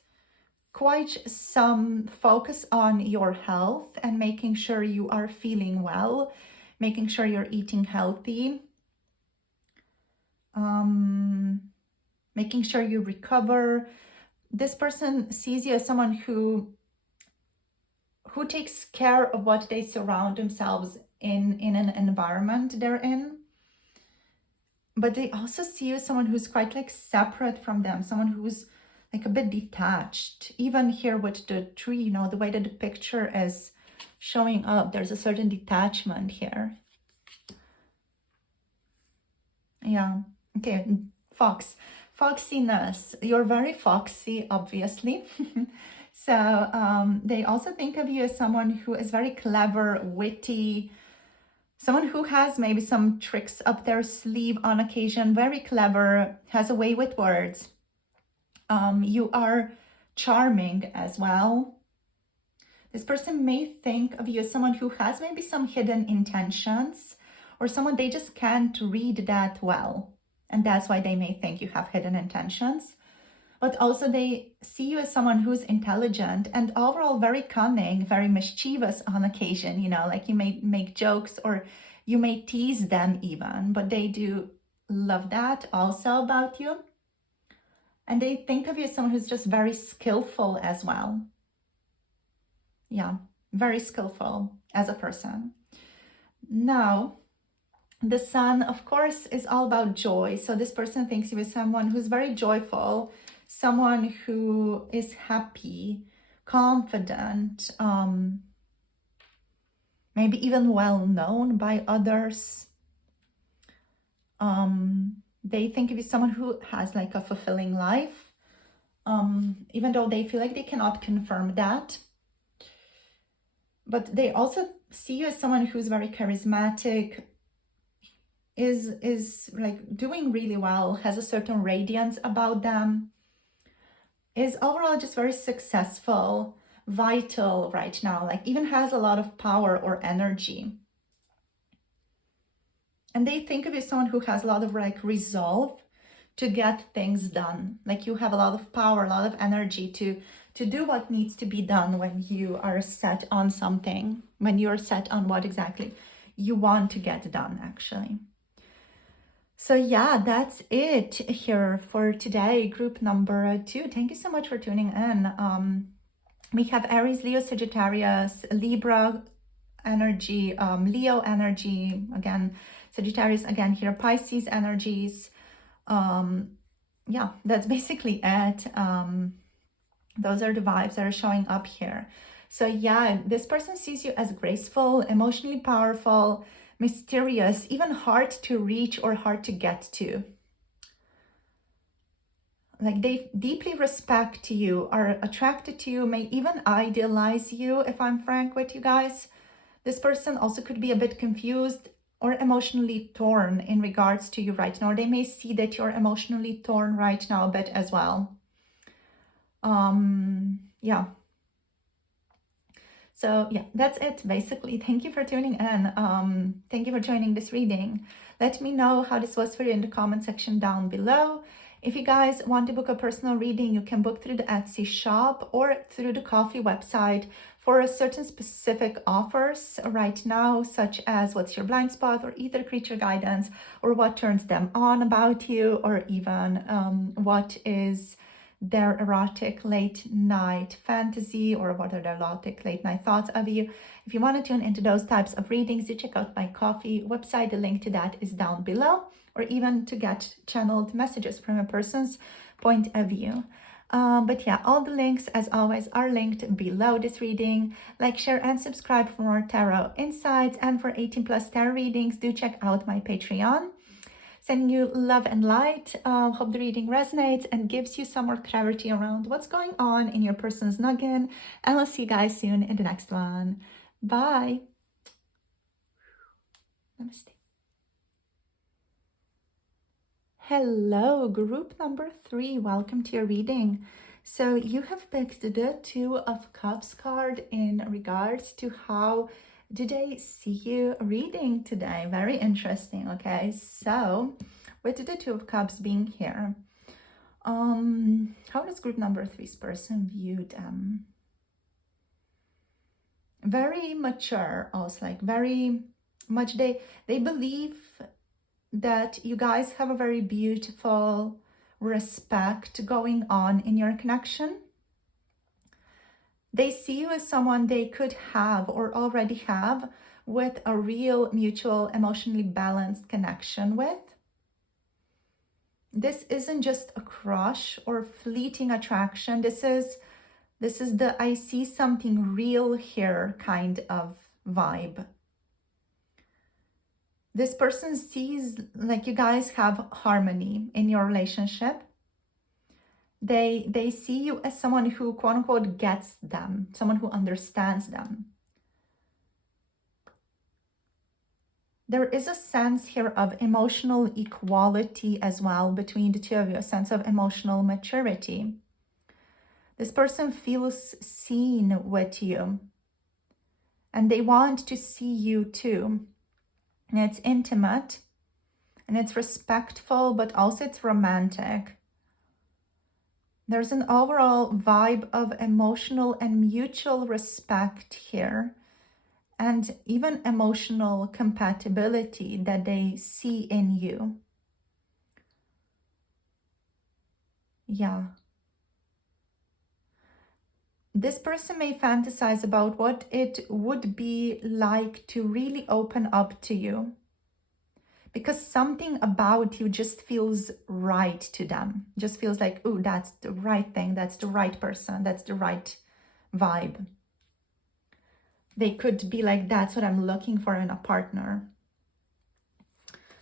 quite some focus on your health and making sure you are feeling well, making sure you're eating healthy, making sure you recover. This person sees you as someone who takes care of what they surround themselves in an environment they're in. But they also see you as someone who's quite like separate from them, someone who's like a bit detached. Even here with the tree, you know, the way that the picture is showing up, there's a certain detachment here. Yeah. Okay. Foxiness. You're very foxy, obviously. So they also think of you as someone who is very clever, witty, someone who has maybe some tricks up their sleeve on occasion, very clever, has a way with words. You are charming as well. This person may think of you as someone who has maybe some hidden intentions, or someone they just can't read that well. And that's why they may think you have hidden intentions. But also they see you as someone who's intelligent and overall very cunning, very mischievous on occasion, you know, like you may make jokes or you may tease them even, but they do love that also about you. And they think of you as someone who's just very skillful as well. Yeah, very skillful as a person. Now, the sun, of course, is all about joy. So this person thinks of you as someone who's very joyful, someone who is happy, confident, maybe even well known by others. They think of you as someone who has like a fulfilling life, even though they feel like they cannot confirm that. But they also see you as someone who's very charismatic, is like doing really well, has a certain radiance about them, is overall just very successful, vital right now, like even has a lot of power or energy. And they think of you as someone who has a lot of like resolve to get things done. Like you have a lot of power, a lot of energy to do what needs to be done when you are set on something, when you're set on what exactly you want to get done, actually. So yeah, that's it here for today, group number 2. Thank you so much for tuning in. We have Aries, Leo, Sagittarius, Libra energy, Leo energy, again, Sagittarius again here, Pisces energies. Yeah, that's basically it. Those are the vibes that are showing up here. So yeah, this person sees you as graceful, emotionally powerful, mysterious, even hard to reach or hard to get to. Like they deeply respect you, are attracted to you, may even idealize you, if I'm frank with you guys. This person also could be a bit confused or emotionally torn in regards to you right now. Or they may see that you're emotionally torn right now a bit as well. Yeah. So yeah, that's it basically. Thank you for tuning in. Thank you for joining this reading. Let me know how this was for you in the comment section down below. If you guys want to book a personal reading, you can book through the Etsy shop or through the Coffee website for a certain specific offers right now, such as what's your blind spot or either creature guidance or what turns them on about you, or even what is their erotic late night fantasy, or what are their erotic late night thoughts of you. If you want to tune into those types of readings, do check out my Coffee website. The link to that is down below, or even to get channeled messages from a person's point of view. But yeah, all the links, as always, are linked below this reading. Like, share, and subscribe for more tarot insights. And for 18+ tarot readings, do check out my Patreon. Sending you love and light. Hope the reading resonates and gives you some more clarity around what's going on in your person's noggin. And I'll see you guys soon in the next one. Bye. Namaste. Hello, group number 3. Welcome to your reading. So you have picked the Two of Cups card in regards to how do they see you reading today. Very interesting. Okay, so with the Two of Cups being here, how does group number 3's person view them? Very mature, also, like very much they believe that you guys have a very beautiful respect going on in your connection. They see you as someone they could have or already have with a real mutual emotionally balanced connection with. This isn't just a crush or fleeting attraction. This is the I see something real here kind of vibe. This person sees like you guys have harmony in your relationship. They see you as someone who, quote unquote, gets them, someone who understands them. There is a sense here of emotional equality as well between the two of you, a sense of emotional maturity. This person feels seen with you, and they want to see you too. And it's intimate, and it's respectful, but also it's romantic. There's an overall vibe of emotional and mutual respect here, and even emotional compatibility that they see in you. Yeah. This person may fantasize about what it would be like to really open up to you, because something about you just feels right to them. Just feels like, oh, that's the right thing. That's the right person. That's the right vibe. They could be like, that's what I'm looking for in a partner.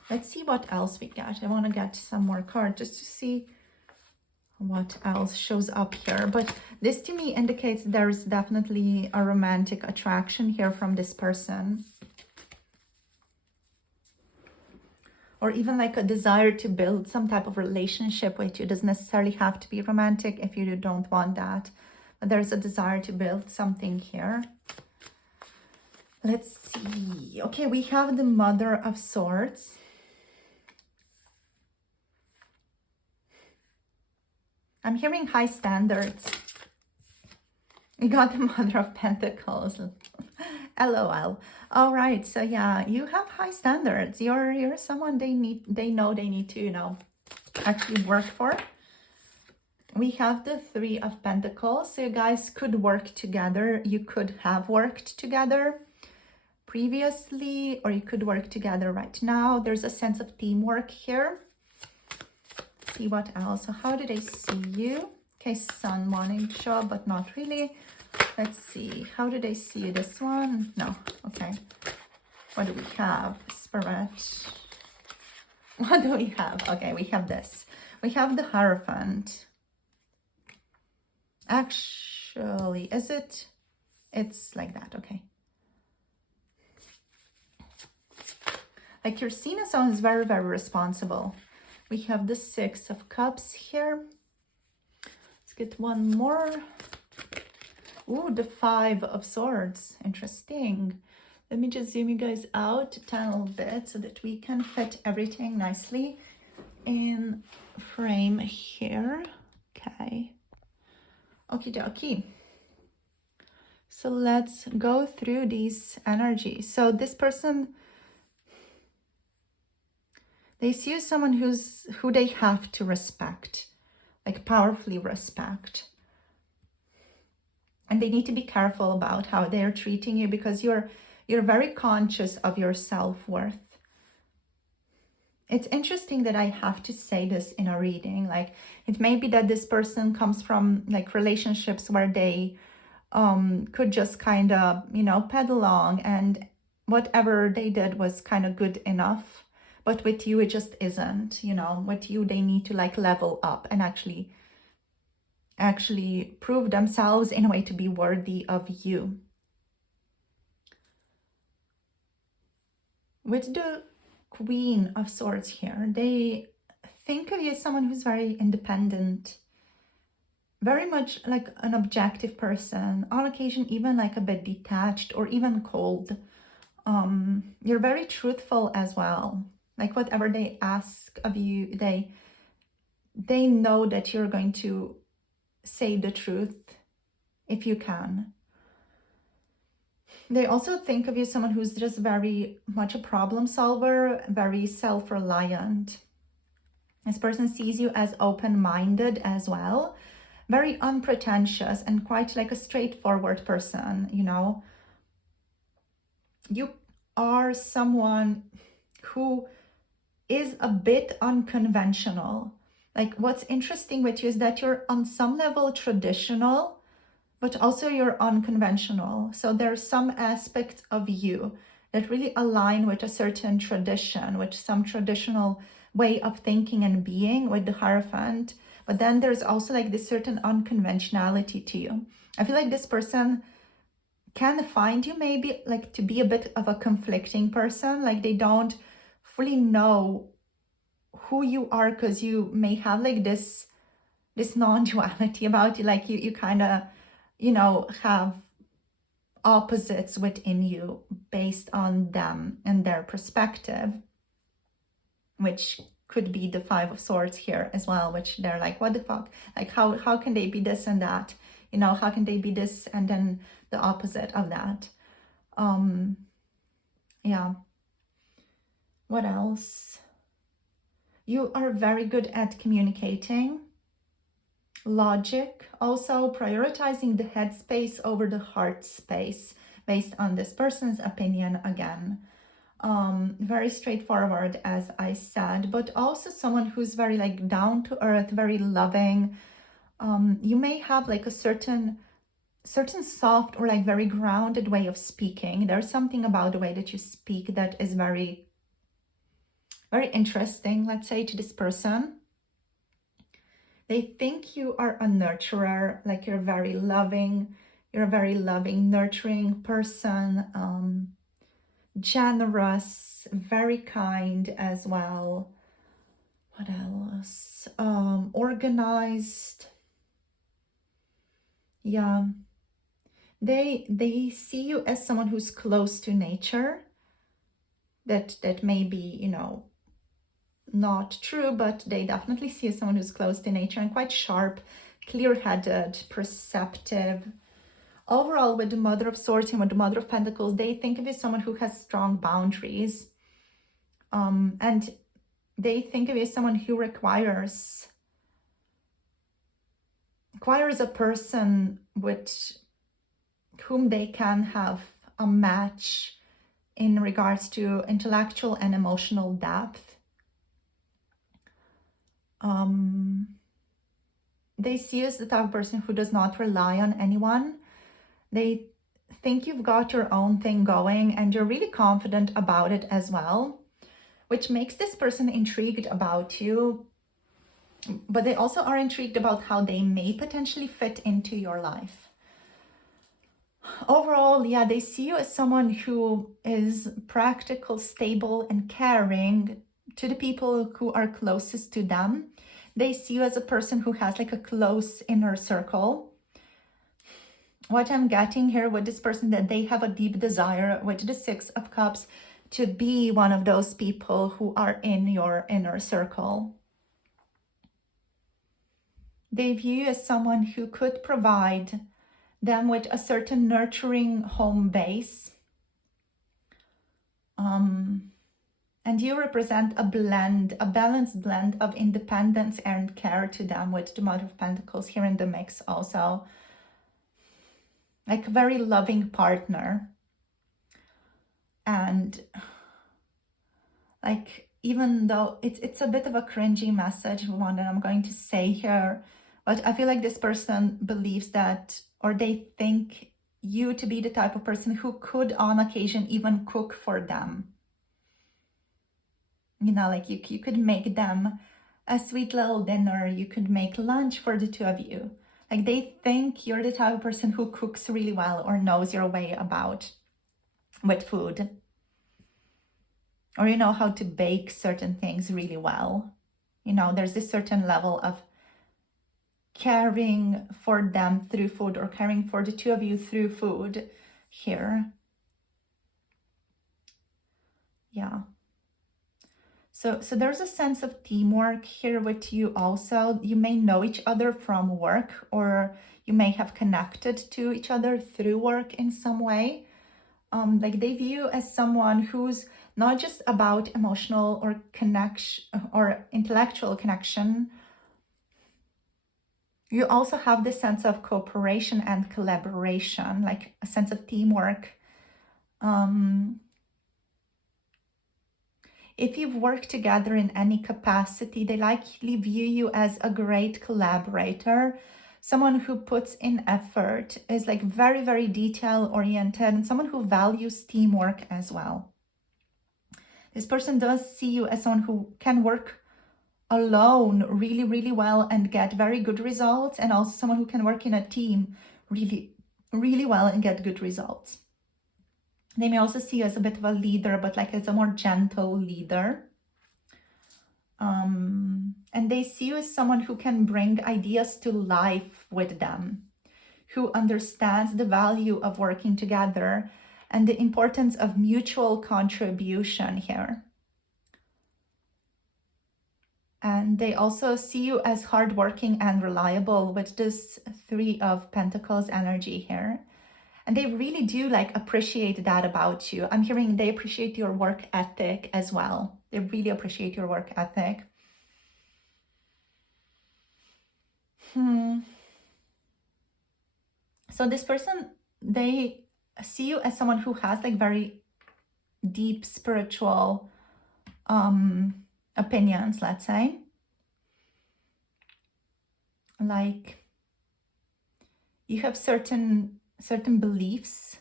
Let's see what else we get. I want to get some more cards just to see what else shows up here. But this to me indicates there's definitely a romantic attraction here from this person. Or even like a desire to build some type of relationship with you. It doesn't necessarily have to be romantic if you don't want that. But there's a desire to build something here. Let's see. Okay, we have the Mother of Swords. I'm hearing high standards. We got the Mother of Pentacles. LOL. All right, so yeah, you have high standards. You're someone they know they need to, you know, actually work for. We have the Three of Pentacles. So you guys could work together. You could have worked together previously, or you could work together right now. There's a sense of teamwork here. Let's see what else. So how do they see you? Okay, sun wanting to show up, but not really. Let's see. How do they see this one? No. Okay. What do we have? Spirit. What do we have? Okay, we have this. We have the Hierophant. Actually, is it? It's like that. Okay. Like you're seen as someone who's very, very responsible. We have the Six of Cups here. Let's get one more. Ooh, the Five of Swords. Interesting. Let me just zoom you guys out a little bit so that we can fit everything nicely in frame here. Okay. Okie dokie. So let's go through these energies. So this person, they see you as someone who they have to respect, like powerfully respect. And they need to be careful about how they're treating you because you're very conscious of your self-worth. It's interesting that I have to say this in a reading. Like it may be that this person comes from like relationships where they could just kind of, you know, ped along and whatever they did was kind of good enough. But with you, it just isn't, you know. With you, they need to like level up and actually prove themselves in a way to be worthy of you. With the Queen of Swords here, they think of you as someone who's very independent, very much like an objective person, on occasion even like a bit detached or even cold. You're very truthful as well. Like whatever they ask of you, they know that you're going to say the truth if you can. They also think of you as someone who's just very much a problem solver, very self-reliant. This person sees you as open-minded as well, very unpretentious and quite like a straightforward person, you know. You are someone who is a bit unconventional. Like what's interesting with you is that you're on some level traditional, but also you're unconventional. So there's some aspects of you that really align with a certain tradition, with some traditional way of thinking and being with the Hierophant. But then there's also like this certain unconventionality to you. I feel like this person can find you maybe like to be a bit of a conflicting person. Like they don't fully know who you are because you may have like this non-duality about you. Like you kind of, you know, have opposites within you based on them and their perspective, which could be the Five of Swords here as well, which they're like, what the fuck? Like, how can they be this and that? You know, how can they be this and then the opposite of that? Yeah. What else? You are very good at communicating. Logic, also prioritizing the head space over the heart space based on this person's opinion again. Very straightforward, as I said, but also someone who's very like down to earth, very loving. You may have like a certain soft or like very grounded way of speaking. There's something about the way that you speak that is very, very interesting, let's say, to this person. They think you are a nurturer, like you're a very loving, nurturing person, generous, very kind as well. What else? Organized. Yeah. They see you as someone who's close to nature. That may be, you know, not true, but they definitely see you as someone who's close to nature and quite sharp, clear-headed, perceptive. Overall, with the Mother of Swords and with the Mother of Pentacles, they think of you as someone who has strong boundaries. And they think of you as someone who requires a person with whom they can have a match in regards to intellectual and emotional depth. they see you as the type of person who does not rely on anyone. They think you've got your own thing going and you're really confident about it as well, which makes this person intrigued about you. But they also are intrigued about how they may potentially fit into your life. Overall, yeah, they see you as someone who is practical, stable, and caring to the people who are closest to them. They see you as a person who has like a close inner circle. What I'm getting here with this person, that they have a deep desire with the Six of Cups to be one of those people who are in your inner circle. They view you as someone who could provide them with a certain nurturing home base. And you represent a balanced blend of independence and care to them, with the Mother of Pentacles here in the mix also. Like a very loving partner. And like, even though it's a bit of a cringy message, one that I'm going to say here, but I feel like this person believes that, or they think you to be the type of person who could on occasion even cook for them. You know, like you could make them a sweet little dinner, you could make lunch for the two of you. Like they think you're the type of person who cooks really well or knows your way about with food. Or you know how to bake certain things really well. You know, there's this certain level of caring for them through food, or caring for the two of you through food here. Yeah. So there's a sense of teamwork here with you also. You may know each other from work, or you may have connected to each other through work in some way. Like they view you as someone who's not just about emotional or connection or intellectual connection. You also have this sense of cooperation and collaboration, like a sense of teamwork. If you've worked together in any capacity, they likely view you as a great collaborator, someone who puts in effort, is like very, very detail oriented, and someone who values teamwork as well. This person does see you as someone who can work alone really, really well and get very good results, and also someone who can work in a team really, really well and get good results. They may also see you as a bit of a leader, but like as a more gentle leader. And they see you as someone who can bring ideas to life with them, who understands the value of working together and the importance of mutual contribution here. And they also see you as hardworking and reliable with this Three of Pentacles energy here. And they really do like appreciate that about you. I'm hearing they appreciate your work ethic as well. They really appreciate your work ethic. So this person, they see you as someone who has like very deep spiritual opinions, let's say. Like you have certain beliefs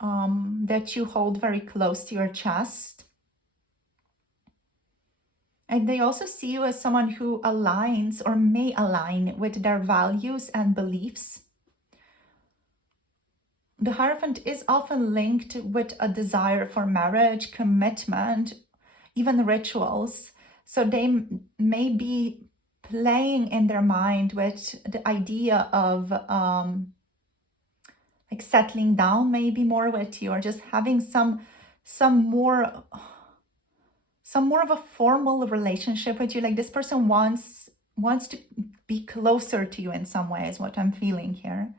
that you hold very close to your chest. And they also see you as someone who aligns or may align with their values and beliefs. The Hierophant is often linked with a desire for marriage, commitment, even rituals. So they may be playing in their mind with the idea of like settling down maybe more with you, or just having some more of a formal relationship with you. Like this person wants to be closer to you in some way, is what I'm feeling here.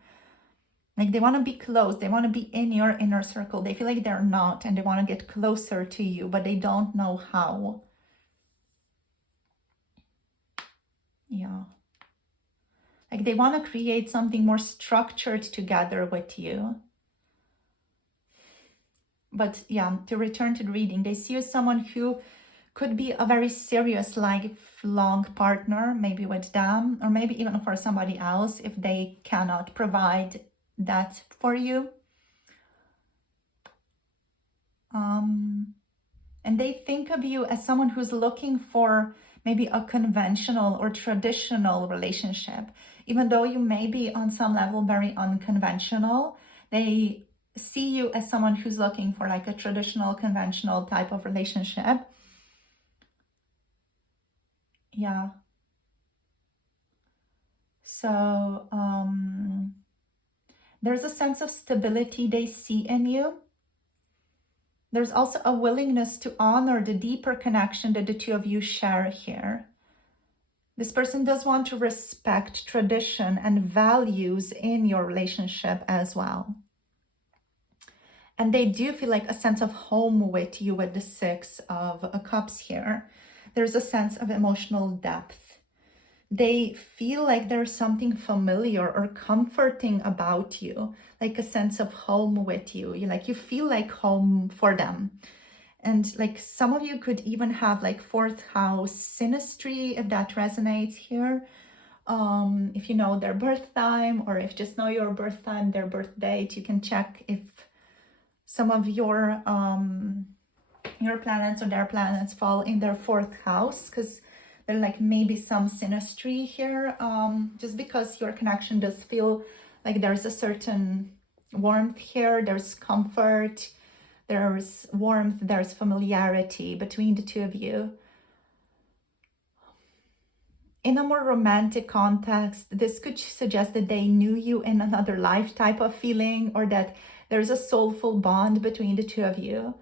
Like they want to be close, they want to be in your inner circle. They feel like they're not, and they want to get closer to you, but they don't know how. Yeah. Like they want to create something more structured together with you. But yeah, to return to the reading, they see you as someone who Could be a very serious, lifelong partner, maybe with them, or maybe even for somebody else if they cannot provide that for you. And they think of you as someone who's looking for maybe a conventional or traditional relationship. Even though you may be on some level very unconventional, they see you as someone who's looking for like a traditional, conventional type of relationship. Yeah. So there's a sense of stability they see in you. There's also a willingness to honor the deeper connection that the two of you share here. This person does want to respect tradition and values in your relationship as well. And they do feel like a sense of home with you with the Six of Cups here. There's a sense of emotional depth. They feel like there's something familiar or comforting about you, like a sense of home with you. You feel like home for them. And like some of you could even have like fourth house synastry, if that resonates here. If you know their birth time, or if just know your birth time, their birth date, you can check if some of your planets or their planets fall in their fourth house, because there like maybe some synastry here, just because your connection does feel like there's a certain warmth here, there's comfort, there's warmth, there's familiarity between the two of you. In a more romantic context, this could suggest that they knew you in another life type of feeling, or that there's a soulful bond between the two of you.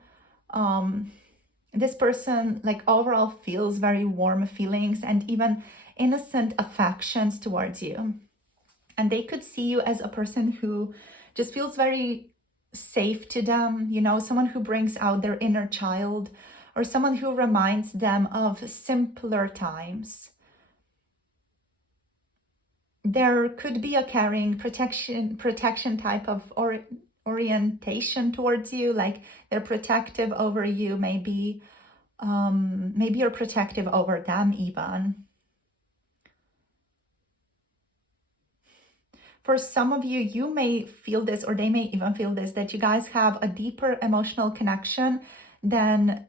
This person like overall feels very warm feelings and even innocent affections towards you. And they could see you as a person who just feels very safe to them, someone who brings out their inner child, or someone who reminds them of simpler times. There could be a caring, protection type of orientation towards you, like they're protective over you, maybe you're protective over them even. For some of you, you may feel this, or they may even feel this, that you guys have a deeper emotional connection than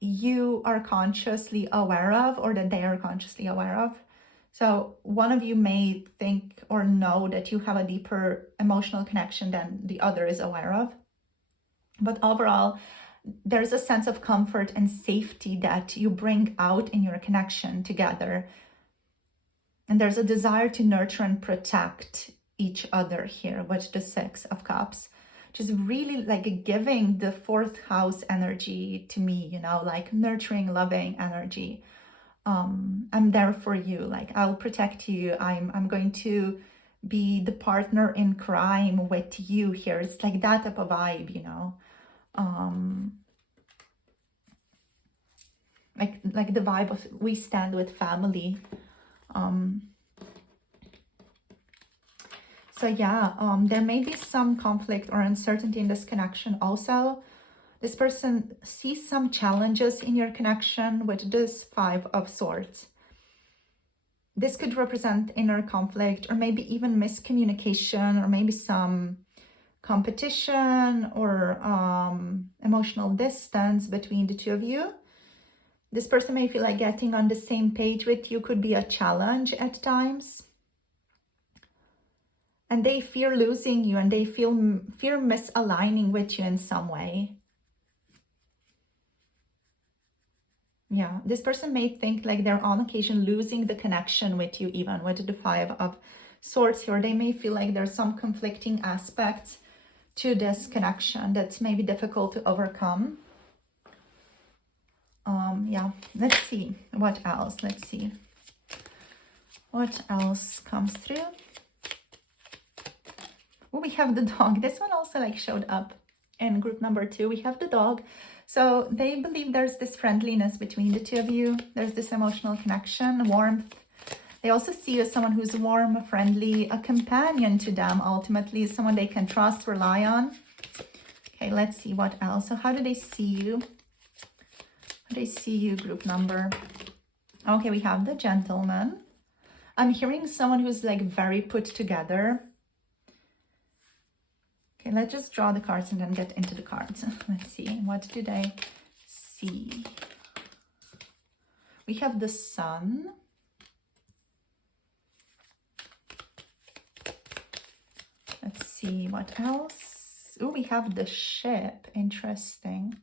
you are consciously aware of, or that they are consciously aware of. So one of you may think or know that you have a deeper emotional connection than the other is aware of. But overall, there's a sense of comfort and safety that you bring out in your connection together. And there's a desire to nurture and protect each other here with the Six of Cups, which is really like giving the fourth house energy to me, like nurturing, loving energy. I'm there for you, like I'll protect you. I'm going to be the partner in crime with you here. It's like that type of vibe, like the vibe of we stand with family. So yeah, there may be some conflict or uncertainty in this connection also. This person sees some challenges in your connection with this Five of Swords. This could represent inner conflict, or maybe even miscommunication, or maybe some competition or emotional distance between the two of you. This person may feel like getting on the same page with you could be a challenge at times. And they fear losing you, and they fear misaligning with you in some way. Yeah, this person may think like they're on occasion losing the connection with you, even with the Five of Swords here. They may feel like there's some conflicting aspects to this connection that's maybe difficult to overcome. Yeah, let's see what else. Let's see what else comes through. Oh, we have the dog. This one also like showed up in group number 2. We have the dog. So they believe there's this friendliness between the two of you. There's this emotional connection, warmth. They also see you as someone who's warm, friendly, a companion to them, ultimately, someone they can trust, rely on. Okay, let's see what else. So how do they see you? They see you, group number. Okay, we have the gentleman. I'm hearing someone who's like very put together. Okay, let's just draw the cards and then get into the cards. Let's see, what do they see? We have the sun. Let's see, what else? Oh, we have the ship. Interesting.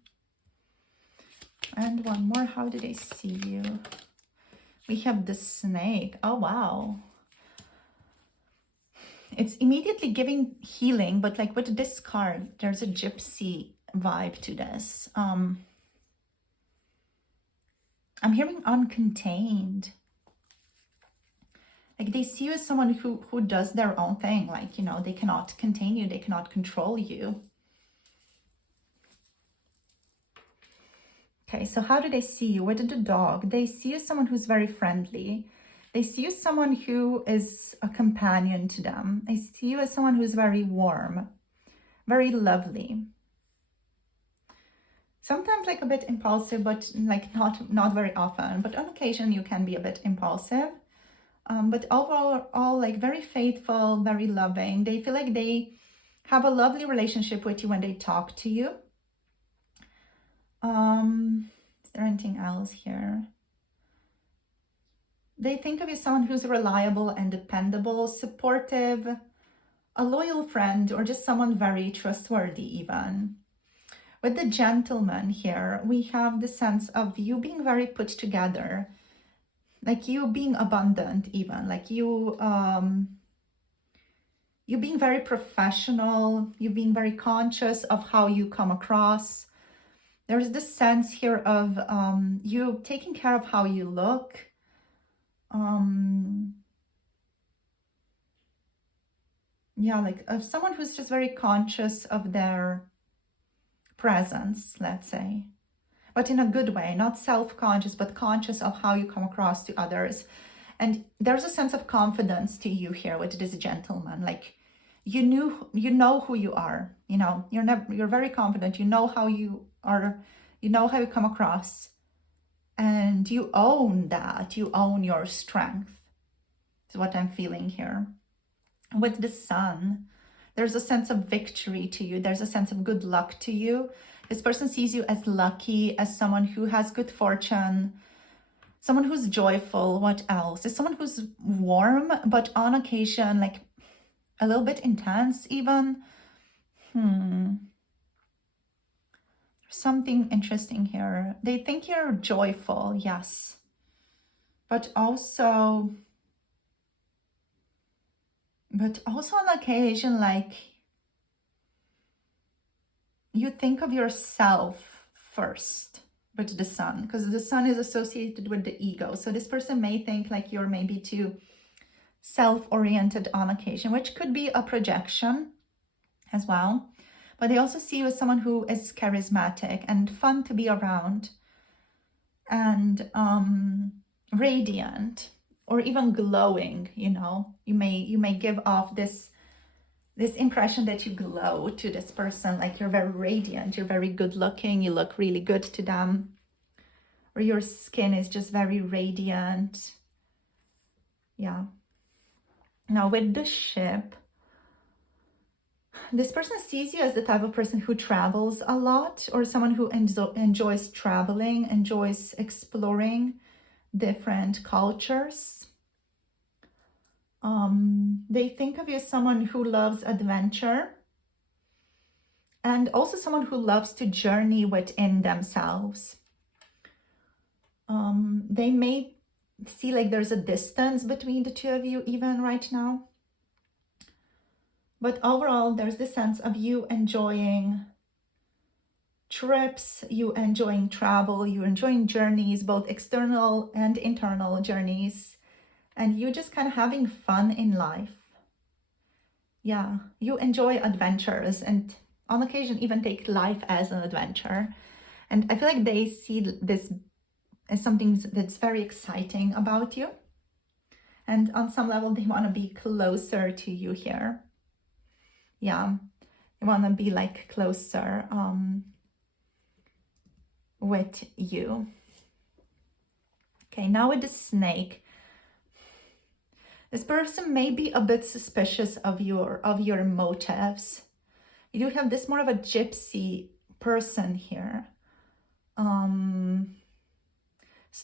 And one more. How do they see you? We have the snake. Oh, wow. It's immediately giving healing, but like with this card, there's a gypsy vibe to this. I'm hearing uncontained. Like they see you as someone who does their own thing. Like, you know, they cannot contain you. They cannot control you. Okay, so how do they see you? With the dog, they see you as someone who's very friendly. They see you as someone who is a companion to them. They see you as someone who's very warm, very lovely. Sometimes like a bit impulsive, but like not very often. But on occasion you can be a bit impulsive. But overall, like very faithful, very loving. They feel like they have a lovely relationship with you when they talk to you. Is there anything else here? They think of you as someone who's reliable and dependable, supportive, a loyal friend, or just someone very trustworthy even. With the gentleman here, we have the sense of you being very put together, like you being abundant even, like you being very professional, you being very conscious of how you come across. There's this sense here of you taking care of how you look. Yeah, like of someone who's just very conscious of their presence, let's say, but in a good way, not self-conscious, but conscious of how you come across to others. And there's a sense of confidence to you here with this gentleman. Like you know who you are, you know, you're very confident, you know how you are, you know how you come across, and you own that, you own your strength. Is what I'm feeling here. With the sun, there's a sense of victory to you. There's a sense of good luck to you. This person sees you as lucky, as someone who has good fortune, someone who's joyful. What else? Is someone who's warm, but on occasion, like a little bit intense even. Something interesting here. They think you're joyful, yes. But also on occasion, like you think of yourself first with the sun, because the sun is associated with the ego. So this person may think like you're maybe too self-oriented on occasion, which could be a projection as well. But they also see you as someone who is charismatic and fun to be around, and radiant, or even glowing. You know, you may give off this impression that you glow to this person, like you're very radiant, you're very good looking, you look really good to them, or your skin is just very radiant. Yeah. Now with the ship, this person sees you as the type of person who travels a lot, or someone who enjoys traveling, enjoys exploring different cultures. They think of you as someone who loves adventure, and also someone who loves to journey within themselves. They may see like there's a distance between the two of you even right now. But overall, there's this sense of you enjoying trips, you enjoying travel, you enjoying journeys, both external and internal journeys, and you just kind of having fun in life. Yeah, you enjoy adventures, and on occasion even take life as an adventure. And I feel like they see this as something that's very exciting about you. And on some level, they want to be closer to you here. Yeah, they want to be like closer with you. Okay, now with the snake, this person may be a bit suspicious of your motives. You do have this more of a gypsy person here. So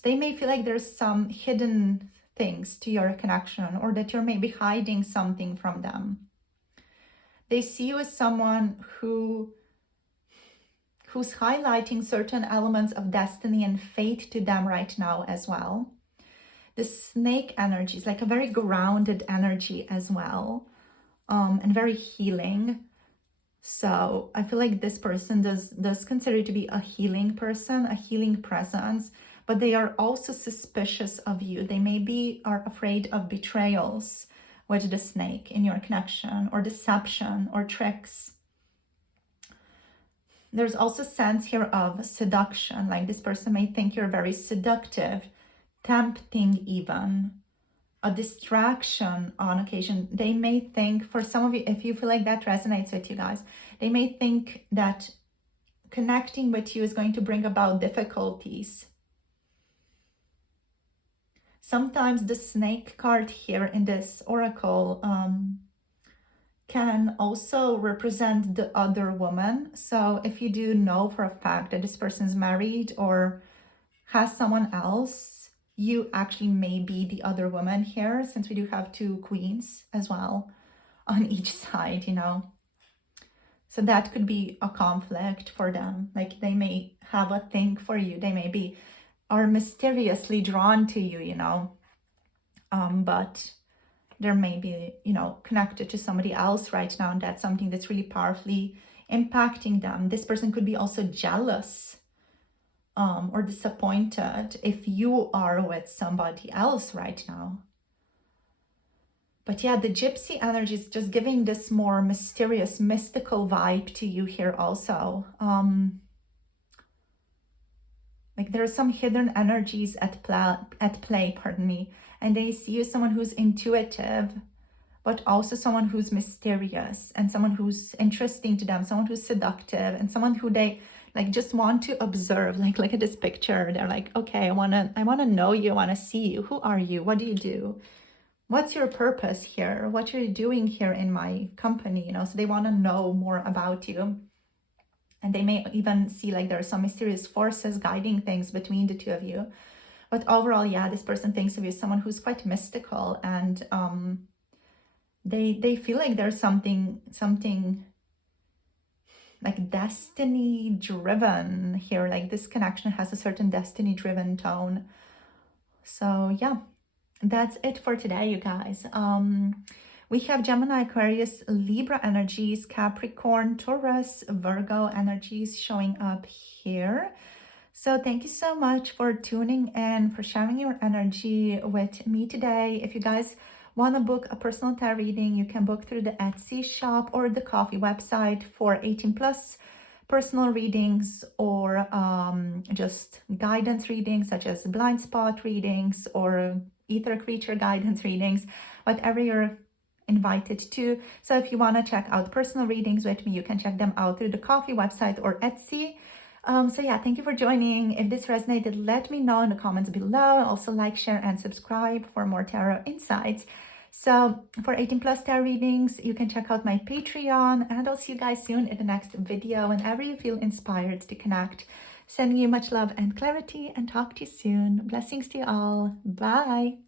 they may feel like there's some hidden things to your connection, or that you're maybe hiding something from them. They see you as someone who's highlighting certain elements of destiny and fate to them right now as well. The snake energy is like a very grounded energy as well, and very healing. So I feel like this person does consider you to be a healing person, a healing presence, but they are also suspicious of you. They maybe are afraid of betrayals with the snake in your connection, or deception or tricks. There's also sense here of seduction, like this person may think you're very seductive, tempting even, a distraction on occasion. They may think, for some of you, if you feel like that resonates with you guys, they may think that connecting with you is going to bring about difficulties. Sometimes the snake card here in this oracle can also represent the other woman. So if you do know for a fact that this person is married or has someone else, you actually may be the other woman here, since we do have two queens as well on each side, you know. So that could be a conflict for them. Like they may have a thing for you. They maybe are mysteriously drawn to you, you know. But they're maybe, you know, connected to somebody else right now, and that's something that's really powerfully impacting them. This person could be also jealous or disappointed if you are with somebody else right now. But yeah, the gypsy energy is just giving this more mysterious, mystical vibe to you here also. Like there are some hidden energies at play, pardon me, and they see you as someone who's intuitive, but also someone who's mysterious, and someone who's interesting to them, someone who's seductive, and someone who they like just want to observe. Like look at this picture. They're like, okay, I wanna know you, I wanna see you. Who are you? What do you do? What's your purpose here? What are you doing here in my company? You know, so they want to know more about you. And they may even see like there are some mysterious forces guiding things between the two of you. But overall, yeah, this person thinks of you as someone who's quite mystical, and they feel like there's something like destiny driven here. Like this connection has a certain destiny driven tone. So yeah, that's it for today, you guys. We have Gemini, Aquarius, Libra energies, Capricorn, Taurus, Virgo energies showing up here. So thank you so much for tuning in, for sharing your energy with me today. If you guys want to book a personal tarot reading, you can book through the Etsy shop or the Coffee website for 18+ personal readings, or just guidance readings such as blind spot readings or ether creature guidance readings, whatever you're invited to. So if you want to check out personal readings with me, you can check them out through the Coffee website or Etsy. So yeah, thank you for joining. If this resonated, let me know in the comments below. Also like, share, and subscribe for more tarot insights. So for 18+ tarot readings, you can check out my Patreon, and I'll see you guys soon in the next video whenever you feel inspired to connect. Sending you much love and clarity, and talk to you soon. Blessings to you all. Bye.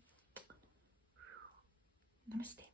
Namaste.